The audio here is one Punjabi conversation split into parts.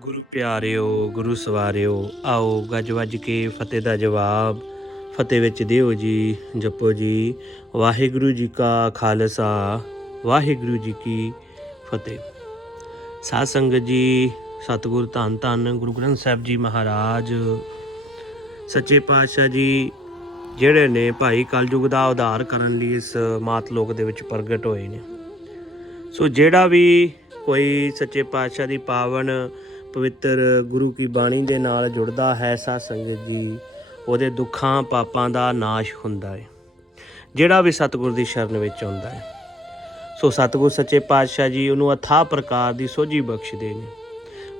ਗੁਰੂ ਪਿਆਰਿਓ, ਗੁਰੂ ਸਵਾਰਿਓ, ਆਓ ਗੱਜ ਵੱਜ ਕੇ ਫਤਿਹ ਦਾ ਜਵਾਬ, ਫਤਿਹ ਵਿੱਚ ਦਿਓ ਜੀ, ਜਪੋ ਜੀ। ਵਾਹਿਗੁਰੂ ਜੀ ਕਾ ਖਾਲਸਾ, ਵਾਹਿਗੁਰੂ ਜੀ ਕੀ ਫਤਿਹ। ਸਾਧ ਸੰਗਤ ਜੀ, ਸਤਿਗੁਰ ਧੰਨ ਧੰਨ ਗੁਰੂ ਗ੍ਰੰਥ ਸਾਹਿਬ ਜੀ ਮਹਾਰਾਜ। ਸੱਚੇ ਪਾਤਸ਼ਾਹ ਜੀ, ਜਿਹੜੇ ਨੇ ਭਾਈ ਕਲਯੁਗ ਦਾ ਉਧਾਰ ਕਰਨ ਲਈ ਇਸ ਮਾਤ ਲੋਕ ਦੇ ਵਿੱਚ ਪ੍ਰਗਟ ਹੋਏ ਨੇ। ਸੋ ਜਿਹੜਾ ਵੀ ਕੋਈ ਸੱਚੇ ਪਾਤਸ਼ਾਹ ਦੀ ਪਾਵਨ ਪਵਿੱਤਰ ਗੁਰੂ ਕੀ ਬਾਣੀ ਦੇ ਨਾਲ ਜੁੜਦਾ ਹੈ ਸਾਧ ਸੰਗਤ ਜੀ, ਉਹਦੇ ਦੁੱਖਾਂ ਪਾਪਾਂ ਦਾ ਨਾਸ਼ ਹੁੰਦਾ ਹੈ, ਜਿਹੜਾ ਵੀ ਸਤਿਗੁਰ ਦੀ ਸ਼ਰਨ ਵਿੱਚ ਆਉਂਦਾ ਹੈ। ਸੋ ਸਤਿਗੁਰ ਸੱਚੇ ਪਾਤਸ਼ਾਹ ਜੀ ਉਹਨੂੰ ਅਥਾਹ ਪ੍ਰਕਾਰ ਦੀ ਸੋਝੀ ਬਖਸ਼ਦੇ ਨੇ।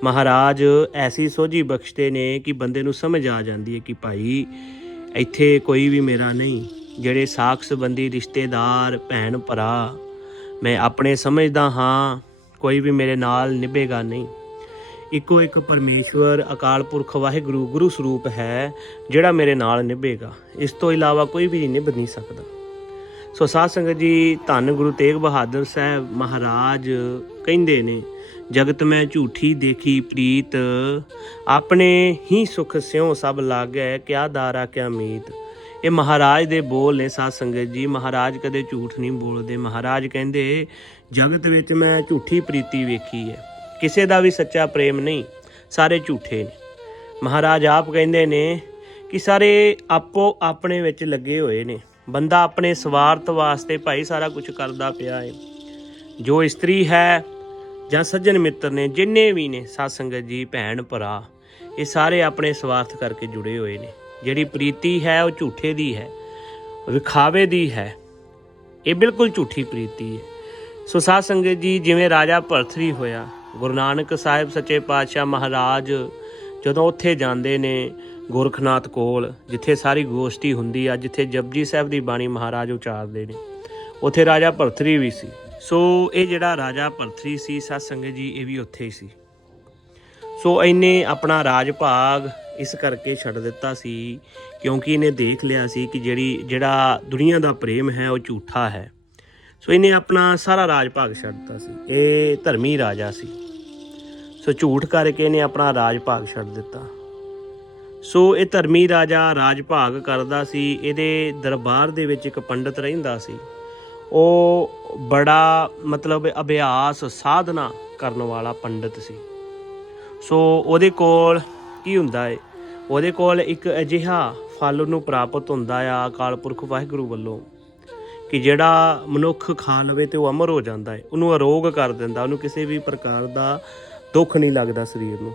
ਮਹਾਰਾਜ ਐਸੀ ਸੋਝੀ ਬਖਸ਼ਦੇ ਨੇ ਕਿ ਬੰਦੇ ਨੂੰ ਸਮਝ ਆ ਜਾਂਦੀ ਹੈ ਕਿ ਭਾਈ ਇੱਥੇ ਕੋਈ ਵੀ ਮੇਰਾ ਨਹੀਂ, ਜਿਹੜੇ ਸਾਖ ਸੰਬੰਧੀ ਰਿਸ਼ਤੇਦਾਰ, ਭੈਣ ਭਰਾ, ਮੈਂ ਆਪਣੇ ਸਮਝਦਾ ਹਾਂ, ਕੋਈ ਵੀ ਮੇਰੇ ਨਾਲ ਨਿਭੇਗਾ ਨਹੀਂ। ਇੱਕੋ ਇੱਕ ਪਰਮੇਸ਼ਵਰ, ਅਕਾਲ ਪੁਰਖ, ਵਾਹਿਗੁਰੂ, ਗੁਰੂ ਸਰੂਪ ਹੈ, ਜਿਹੜਾ ਮੇਰੇ ਨਾਲ ਨਿਭੇਗਾ। ਇਸ ਤੋਂ ਇਲਾਵਾ ਕੋਈ ਵੀ ਨਿਭ ਨਹੀਂ ਸਕਦਾ। ਸੋ ਸਾਧ ਸੰਗਤ ਜੀ, ਧੰਨ ਗੁਰੂ ਤੇਗ ਬਹਾਦਰ ਸਾਹਿਬ ਮਹਾਰਾਜ ਕਹਿੰਦੇ ਨੇ, ਜਗਤ ਮੈਂ ਝੂਠੀ ਦੇਖੀ ਪ੍ਰੀਤ, ਆਪਣੇ ਹੀ ਸੁਖ ਸਿਉ ਸਭ ਲਾਗੈ, ਕਿਆ ਦਾਰਾ, ਕਿਆ ਮੀਤ। ਇਹ ਮਹਾਰਾਜ ਦੇ ਬੋਲ ਨੇ ਸਾਧ ਸੰਗਤ ਜੀ। ਮਹਾਰਾਜ ਕਦੇ ਝੂਠ ਨਹੀਂ ਬੋਲਦੇ। ਮਹਾਰਾਜ ਕਹਿੰਦੇ, ਜਗਤ ਵਿੱਚ ਮੈਂ ਝੂਠੀ ਪ੍ਰੀਤੀ ਵੇਖੀ ਹੈ। ਕਿਸੇ ਦਾ ਵੀ ਸੱਚਾ ਪ੍ਰੇਮ ਨਹੀਂ, ਸਾਰੇ ਝੂਠੇ ਨੇ। ਮਹਾਰਾਜ ਆਪ ਕਹਿੰਦੇ ਨੇ ਕਿ ਸਾਰੇ ਆਪੋ ਆਪਣੇ ਵਿੱਚ ਲੱਗੇ ਹੋਏ ਨੇ। ਬੰਦਾ ਆਪਣੇ ਸਵਾਰਥ ਵਾਸਤੇ ਭਾਈ ਸਾਰਾ ਕੁਝ ਕਰਦਾ ਪਿਆ ਹੈ ਜੋ ਇਸਤਰੀ ਹੈ ਜਾਂ ਸੱਜਣ ਮਿੱਤਰ ਨੇ, ਜਿੰਨੇ ਵੀ ਨੇ ਸਾਧ ਸੰਗਤ ਜੀ, ਭੈਣ, ਭਰਾ, ਇਹ ਸਾਰੇ ਆਪਣੇ ਸਵਾਰਥ ਕਰਕੇ ਜੁੜੇ ਹੋਏ ਨੇ। ਜਿਹੜੀ ਪ੍ਰੀਤੀ ਹੈ, ਉਹ ਝੂਠੇ ਦੀ ਹੈ, ਵਿਖਾਵੇ ਦੀ ਹੈ, ਇਹ ਬਿਲਕੁਲ ਝੂਠੀ ਪ੍ਰੀਤੀ ਹੈ। ਸੋ ਸਾਧ ਸੰਗਤ ਜੀ, ਜਿਵੇਂ ਰਾਜਾ ਭਰਥਰੀ ਹੋਇਆ ਗੁਰੂ ਨਾਨਕ ਸਾਹਿਬ ਸੱਚੇ ਪਾਤਸ਼ਾਹ ਮਹਾਰਾਜ ਜਦੋਂ ਉੱਥੇ ਜਾਂਦੇ ਨੇ ਗੋਰਖਨਾਥ ਕੋਲ, ਜਿੱਥੇ ਸਾਰੀ ਗੋਸ਼ਟੀ ਹੁੰਦੀ ਆ, ਜਿੱਥੇ ਜਪਜੀ ਸਾਹਿਬ ਦੀ ਬਾਣੀ ਮਹਾਰਾਜ ਉਚਾਰਦੇ ਨੇ, ਉੱਥੇ ਰਾਜਾ ਭਰਥਰੀ ਵੀ ਸੀ। ਸੋ ਇਹ ਜਿਹੜਾ ਰਾਜਾ ਭਰਥਰੀ ਸੀ ਸਾਧ ਸੰਗਤ ਜੀ, ਇਹ ਵੀ ਉੱਥੇ ਹੀ ਸੀ। ਸੋ ਇਹਨੇ ਆਪਣਾ ਰਾਜ ਭਾਗ ਇਸ ਕਰਕੇ ਛੱਡ ਦਿੱਤਾ ਸੀ, ਕਿਉਂਕਿ ਇਹਨੇ ਦੇਖ ਲਿਆ ਸੀ ਕਿ ਜਿਹੜੀ, ਜਿਹੜਾ ਦੁਨੀਆ ਦਾ ਪ੍ਰੇਮ ਹੈ, ਉਹ ਝੂਠਾ ਹੈ। ਸੋ ਇਹਨੇ ਆਪਣਾ ਸਾਰਾ ਰਾਜ ਭਾਗ ਛੱਡਤਾ ਸੀ। ਇਹ ਧਰਮੀ ਰਾਜਾ ਸੀ। ਸੋ ਝੂਠ ਕਰਕੇ ਇਹਨੇ ਆਪਣਾ ਰਾਜ ਭਾਗ ਛੱਡ ਦਿੱਤਾ। ਸੋ ਇਹ ਧਰਮੀ ਰਾਜਾ ਰਾਜ ਭਾਗ ਕਰਦਾ ਸੀ, ਇਹਦੇ ਦਰਬਾਰ ਦੇ ਵਿੱਚ ਇੱਕ ਪੰਡਤ ਰਹਿੰਦਾ ਸੀ। ਉਹ ਬੜਾ ਮਤਲਬ ਅਭਿਆਸ, ਸਾਧਨਾ ਕਰਨ ਵਾਲਾ ਪੰਡਤ ਸੀ। ਸੋ ਉਹਦੇ ਕੋਲ ਕੀ ਹੁੰਦਾ ਹੈ ਉਹਦੇ ਕੋਲ ਇੱਕ ਅਜਿਹਾ ਫਲ ਨੂੰ ਪ੍ਰਾਪਤ ਹੁੰਦਾ ਆ ਅਕਾਲ ਪੁਰਖ ਵਾਹਿਗੁਰੂ ਵੱਲੋਂ ਕਿ ਜਿਹੜਾ ਮਨੁੱਖ ਖਾ ਲਵੇ ਤੇ ਉਹ ਅਮਰ ਹੋ ਜਾਂਦਾ ਹੈ ਉਹਨੂੰ ਅਰੋਗ ਕਰ ਦਿੰਦਾ, ਉਹਨੂੰ ਕਿਸੇ ਵੀ ਪ੍ਰਕਾਰ ਦਾ ਦੁੱਖ ਨਹੀਂ ਲੱਗਦਾ ਸਰੀਰ ਨੂੰ।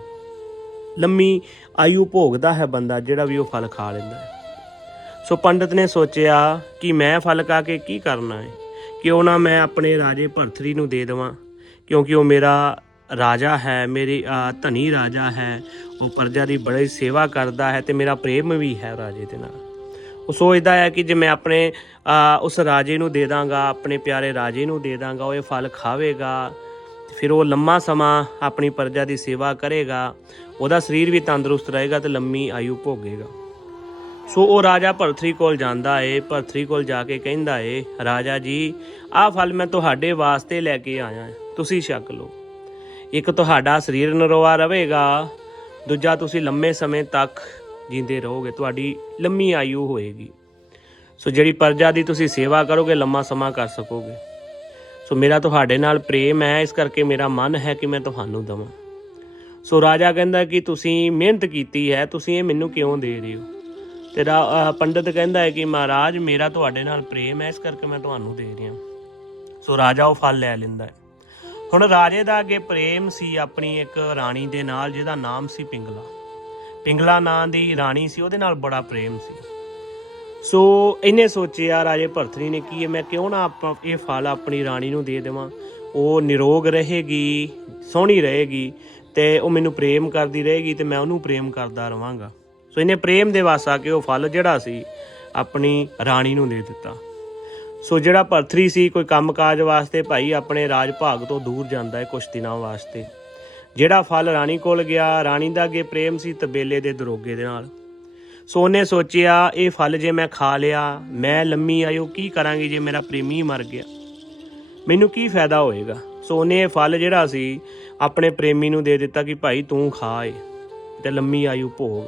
ਲੰਮੀ ਆਯੂ ਭੋਗਦਾ ਹੈ ਬੰਦਾ ਜਿਹੜਾ ਵੀ ਉਹ ਫਲ ਖਾ ਲੈਂਦਾ ਹੈ। ਸੋ ਪੰਡਤ ਨੇ ਸੋਚਿਆ ਕਿ ਮੈਂ ਫਲ ਖਾ ਕੇ ਕੀ ਕਰਨਾ ਹੈ? ਕਿਉਂ ਨਾ ਮੈਂ ਆਪਣੇ ਰਾਜੇ ਭਰਥਰੀ ਨੂੰ ਦੇ ਦੇਵਾਂ? ਕਿਉਂਕਿ ਉਹ ਮੇਰਾ ਰਾਜਾ ਹੈ, ਮੇਰੀ ਧਨੀ ਰਾਜਾ ਹੈ। ਉਹ ਪ੍ਰਜਾ ਦੀ ਬੜੀ ਸੇਵਾ ਕਰਦਾ ਹੈ ਤੇ ਮੇਰਾ ਪ੍ਰੇਮ ਵੀ ਹੈ ਰਾਜੇ ਦੇ ਨਾਲ। ਉਹ ਸੋਚਦਾ ਹੈ ਕਿ ਜੇ ਮੈਂ ਆਪਣੇ ਉਸ ਰਾਜੇ ਨੂੰ ਦੇ ਦਾਂਗਾ, ਆਪਣੇ ਪਿਆਰੇ ਰਾਜੇ ਨੂੰ ਦੇ ਦਾਂਗਾ, ਉਹ ਇਹ ਫਲ ਖਾਵੇਗਾ। ਫਿਰ ਉਹ ਲੰਮਾ ਸਮਾਂ ਆਪਣੀ ਪ੍ਰਜਾ ਦੀ ਸੇਵਾ ਕਰੇਗਾ, ਉਹਦਾ ਸਰੀਰ ਵੀ ਤੰਦਰੁਸਤ ਰਹੇਗਾ ਤੇ ਲੰਮੀ ਆਯੂ ਭੋਗੇਗਾ। ਸੋ ਉਹ ਰਾਜਾ ਭਰਥਰੀ ਕੋਲ ਜਾਂਦਾ ਏ, ਭਰਥਰੀ ਕੋਲ ਜਾ ਕੇ ਕਹਿੰਦਾ ਏ, ਰਾਜਾ ਜੀ ਆਹ ਫਲ ਮੈਂ ਤੁਹਾਡੇ ਵਾਸਤੇ ਲੈ ਕੇ ਆਇਆ ਤੁਸੀਂ ਛਕ ਲਓ। ਇੱਕ ਤੁਹਾਡਾ ਸਰੀਰ ਨਰੋਆ ਰਹੇਗਾ, ਦੂਜਾ ਤੁਸੀਂ ਲੰਮੇ ਸਮੇਂ ਤੱਕ ਜਿੰਦੇ ਰਹੋਗੇ, ਤੁਹਾਡੀ ਲੰਮੀ ਆਯੂ ਹੋਏਗੀ। ਸੋ ਜਿਹੜੀ ਪਰਜਾ ਦੀ ਤੁਸੀਂ ਸੇਵਾ ਕਰੋਗੇ, ਲੰਮਾ ਸਮਾਂ ਕਰ ਸਕੋਗੇ। ਸੋ ਮੇਰਾ ਤੁਹਾਡੇ ਨਾਲ ਪ੍ਰੇਮ ਹੈ, ਇਸ ਕਰਕੇ ਮੇਰਾ ਮਨ ਹੈ ਕਿ ਮੈਂ ਤੁਹਾਨੂੰ ਦਵਾਂ। ਸੋ ਰਾਜਾ ਕਹਿੰਦਾ ਕਿ ਤੁਸੀਂ ਮਿਹਨਤ ਕੀਤੀ ਹੈ, ਤੁਸੀਂ ਇਹ ਮੈਨੂੰ ਕਿਉਂ ਦੇ ਰਹੇ ਹੋ? ਤੇ ਰਾ- ਅਹ ਪੰਡਤ ਕਹਿੰਦਾ ਹੈ ਕਿ ਮਹਾਰਾਜ, ਮੇਰਾ ਤੁਹਾਡੇ ਨਾਲ ਪ੍ਰੇਮ ਹੈ, ਇਸ ਕਰਕੇ ਮੈਂ ਤੁਹਾਨੂੰ ਦੇ ਰਿਹਾ ਸੋ ਰਾਜਾ ਉਹ ਫਲ ਲੈ ਲੈਂਦਾ ਹੈ। ਹੁਣ ਰਾਜੇ ਦਾ ਅੱਗੇ ਪ੍ਰੇਮ ਸੀ ਆਪਣੀ ਇੱਕ ਰਾਣੀ ਦੇ ਨਾਲ, ਜਿਹਦਾ ਨਾਮ ਸੀ ਪਿੰਗਲਾ। ਪਿੰਗਲਾ ਨਾਂ ਦੀ ਰਾਣੀ ਸੀ, ਉਹਦੇ ਨਾਲ ਬੜਾ ਪ੍ਰੇਮ ਸੀ। ਸੋ ਇਹਨੇ ਸੋਚਿਆ, ਰਾਜੇ ਭਰਤਰੀ ਨੇ ਕੀ ਹੈ, ਮੈਂ ਕਿਉਂ ਨਾ ਆਪਾਂ ਇਹ ਫਲ ਆਪਣੀ ਰਾਣੀ ਨੂੰ ਦੇ ਦੇਵਾਂ? ਉਹ ਨਿਰੋਗ ਰਹੇਗੀ ਸੋਹਣੀ ਰਹੇਗੀ ਤੇ ਉਹ ਮੈਨੂੰ ਪ੍ਰੇਮ ਕਰਦੀ ਰਹੇਗੀ ਤੇ ਮੈਂ ਉਹਨੂੰ ਪ੍ਰੇਮ ਕਰਦਾ ਰਵਾਂਗਾ। ਸੋ ਇਹਨੇ ਪ੍ਰੇਮ ਦੇ ਵਾਸਤੇ ਆ ਕੇ ਉਹ ਫਲ ਜਿਹੜਾ ਸੀ, ਆਪਣੀ ਰਾਣੀ ਨੂੰ ਦੇ ਦਿੱਤਾ। ਸੋ ਜਿਹੜਾ ਭਰਥਰੀ ਸੀ, ਕੋਈ ਕੰਮਕਾਜ ਵਾਸਤੇ ਭਾਈ ਆਪਣੇ ਰਾਜ ਭਾਗ ਤੋਂ ਦੂਰ ਜਾਂਦਾ ਹੈ ਕੁਝ ਦਿਨਾਂ ਵਾਸਤੇ। ਜਿਹੜਾ ਫਲ ਰਾਣੀ ਕੋਲ ਗਿਆ, ਰਾਣੀ ਦਾ ਅੱਗੇ ਪ੍ਰੇਮ ਸੀ ਤਬੇਲੇ ਦੇ ਦਰੋਗੇ ਦੇ ਨਾਲ। ਸੋਨੇ ਸੋਚਿਆ, ਇਹ ਫਲ ਜੇ ਮੈਂ ਖਾ ਲਿਆ, ਮੈਂ ਲੰਮੀ ਆਇਓ ਕੀ ਕਰਾਂਗੀ ਜੇ ਮੇਰਾ ਪ੍ਰੇਮੀ ਮਰ ਗਿਆ? ਮੈਨੂੰ ਕੀ ਫਾਇਦਾ ਹੋਏਗਾ? ਸੋਨੇ ਇਹ ਫਲ ਜਿਹੜਾ ਸੀ, ਆਪਣੇ ਪ੍ਰੇਮੀ ਨੂੰ ਦੇ ਦਿੱਤਾ ਕਿ ਭਾਈ ਤੂੰ ਖਾ ਏ, ਤੇ ਲੰਮੀ ਆਯੂ ਭੋਗ।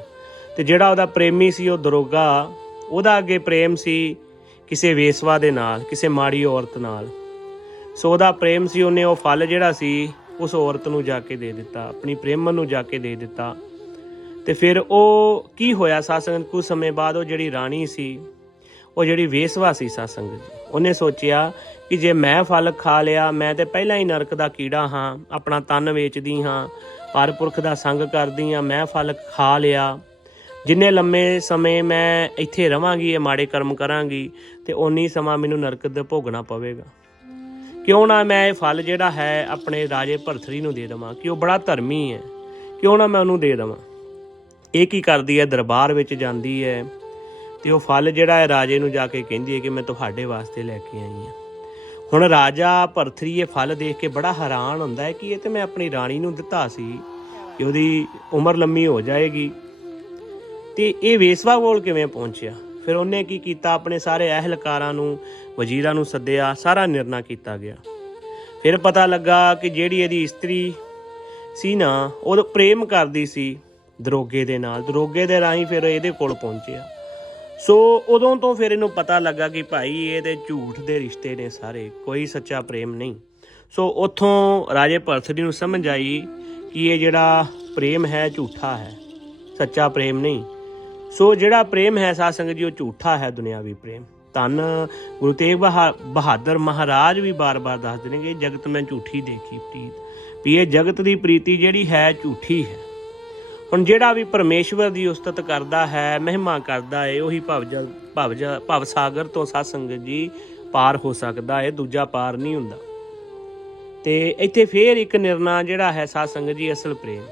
ਤੇ ਜਿਹੜਾ ਉਹਦਾ ਪ੍ਰੇਮੀ ਸੀ, ਉਹ ਦਰੋਗਾ, ਉਹਦਾ ਅੱਗੇ ਪ੍ਰੇਮ ਸੀ ਕਿਸੇ ਵੇਸਵਾ ਦੇ ਨਾਲ, ਕਿਸੇ ਮਾੜੀ ਔਰਤ ਨਾਲ। ਸੋ ਉਹਦਾ ਪ੍ਰੇਮ ਸੀ, ਉਹਨੇ ਉਹ ਫਲ ਜਿਹੜਾ ਸੀ, ਉਸ ਔਰਤ ਨੂੰ ਜਾ ਕੇ ਦੇ ਦਿੱਤਾ, ਆਪਣੀ ਪ੍ਰੇਮਨ ਨੂੰ ਜਾ ਕੇ ਦੇ ਦਿੱਤਾ। ਤੇ ਫਿਰ ਉਹ ਕੀ ਹੋਇਆ ਸਾਸੰਗ ਕੁਝ ਸਮੇਂ ਬਾਅਦ ਉਹ ਜਿਹੜੀ ਰਾਣੀ ਸੀ, ਉਹ ਜਿਹੜੀ ਵੇਸਵਾ ਸੀ ਸਾਸੰਗ ਜੀ, ਉਹਨੇ ਸੋਚਿਆ ਕਿ ਜੇ ਮੈਂ ਫਲ ਖਾ ਲਿਆ, ਮੈਂ ਤੇ ਪਹਿਲਾਂ ਹੀ ਨਰਕ ਦਾ ਕੀੜਾ ਹਾਂ, ਆਪਣਾ ਤਨ ਵੇਚਦੀ ਹਾਂ ਪਰਪੁਰਖ ਦਾ ਸੰਗ ਕਰਦੀ ਹਾਂ, ਮੈਂ ਫਲ ਖਾ ਲਿਆ। ਜਿੰਨੇ ਲੰਮੇ ਸਮੇਂ ਮੈਂ ਇੱਥੇ ਰਵਾਂਗੀ, ਇਹ ਮਾੜੇ ਕਰਮ ਕਰਾਂਗੀ, ਤੇ ਓਨੀ ਸਮਾਂ ਮੈਨੂੰ ਨਰਕ ਦੇ ਭੋਗਣਾ ਪਵੇਗਾ। ਕਿਉਂ ਨਾ ਮੈਂ ਇਹ ਫਲ ਜਿਹੜਾ ਹੈ ਆਪਣੇ ਰਾਜੇ ਭਰਥਰੀ ਨੂੰ ਦੇ ਦੇਵਾਂ? ਕਿ ਉਹ ਬੜਾ ਧਰਮੀ ਹੈ। ਕਿਉਂ ਨਾ ਮੈਂ ਉਹਨੂੰ ਦੇ ਦੇਵਾਂ? ਇਹ ਕੀ ਕਰਦੀ ਹੈ? ਦਰਬਾਰ ਵਿੱਚ ਜਾਂਦੀ ਹੈ ਤੇ ਉਹ ਫਲ ਜਿਹੜਾ ਹੈ ਰਾਜੇ ਨੂੰ ਜਾ ਕੇ ਕਹਿੰਦੀ ਹੈ ਕਿ ਮੈਂ ਤੁਹਾਡੇ ਵਾਸਤੇ ਲੈ ਕੇ ਆਈ ਹਾਂ। ਹੁਣ ਰਾਜਾ ਭਰਥਰੀ ਇਹ ਫਲ ਦੇਖ ਕੇ ਬੜਾ ਹੈਰਾਨ ਹੁੰਦਾ ਹੈ ਕਿ ਇਹ ਤੇ ਮੈਂ ਆਪਣੀ ਰਾਣੀ ਨੂੰ ਦਿੱਤਾ ਸੀ ਕਿ ਉਹਦੀ ਉਮਰ ਲੰਮੀ ਹੋ ਜਾਏਗੀ। ਤੇ ਇਹ ਵੇਸਵਾ ਕੋਲ ਕਿਵੇਂ ਪਹੁੰਚਿਆ? ਫਿਰ ਉਹਨੇ ਕੀ ਕੀਤਾ? ਆਪਣੇ ਸਾਰੇ ਅਹਿਲਕਾਰਾਂ ਨੂੰ, ਵਜ਼ੀਰਾਂ ਨੂੰ ਸੱਦਿਆ, ਸਾਰਾ ਨਿਰਣਾ ਕੀਤਾ ਗਿਆ। ਫਿਰ ਪਤਾ ਲੱਗਾ ਕਿ ਜਿਹੜੀ ਇਹਦੀ ਇਸਤਰੀ ਸੀ ਨਾ, ਉਹ ਪ੍ਰੇਮ ਕਰਦੀ ਸੀ। ਦਰੋਗੇ ਦੇ ਨਾਲ। ਦਰੋਗੇ ਦੇ ਰਾਹੀਂ ਫਿਰ ਇਹਦੇ ਕੋਲ ਪਹੁੰਚਿਆ। ਸੋ ਉਦੋਂ ਤੋਂ ਫਿਰ ਇਹਨੂੰ ਪਤਾ ਲੱਗਾ ਕਿ ਭਾਈ ਇਹ ਤੇ ਝੂਠ ਦੇ ਰਿਸ਼ਤੇ ਨੇ ਸਾਰੇ, ਕੋਈ ਸੱਚਾ ਪ੍ਰੇਮ ਨਹੀਂ। ਸੋ ਉੱਥੋਂ ਰਾਜੇ ਭਰਥਰੀ ਨੂੰ ਸਮਝ ਆਈ ਕਿ ਇਹ ਜਿਹੜਾ ਪ੍ਰੇਮ ਹੈ ਝੂਠਾ ਹੈ, ਸੱਚਾ ਪ੍ਰੇਮ ਨਹੀਂ। ਸੋ ਜਿਹੜਾ ਪ੍ਰੇਮ ਹੈ, ਸਾਧ ਸੰਗਤ ਜੀ, ਉਹ ਝੂਠਾ ਹੈ, ਦੁਨਿਆਵੀ ਪ੍ਰੇਮ। ਧੰਨ ਗੁਰੂ ਤੇਗ ਬਹਾ- ਬਹਾਦਰ ਮਹਾਰਾਜ ਵੀ ਬਾਰ-ਬਾਰ ਦੱਸਦੇ ਨੇ ਕਿ ਜਗਤ ਮੈਂ ਝੂਠੀ ਦੇਖੀ, ਪ੍ਰੀਤ। ਵੀ ਇਹ ਜਗਤ ਦੀ ਪ੍ਰੀਤੀ ਜਿਹੜੀ ਹੈ ਝੂਠੀ ਹੈ। ਹੁਣ ਜਿਹੜਾ ਵੀ ਪਰਮੇਸ਼ਵਰ ਦੀ ਉਸਤਤ ਕਰਦਾ ਹੈ, ਮਹਿਮਾ ਕਰਦਾ ਏ ਉਹੀ ਭਵ ਜਲ, ਭਵ ਜ- ਭਵ ਸਾਗਰ ਤੋਂ ਸਾਧ ਸੰਗਤ ਜੀ ਪਾਰ ਹੋ ਸਕਦਾ ਹੈ, ਦੂਜਾ ਪਾਰ ਨਹੀਂ ਹੁੰਦਾ। ਤੇ ਇੱਥੇ ਫੇਰ ਇੱਕ ਨਿਰਣਾ ਜਿਹੜਾ ਹੈ ਸਾਧ ਸੰਗਤ ਜੀ, ਅਸਲ ਪ੍ਰੇਮ।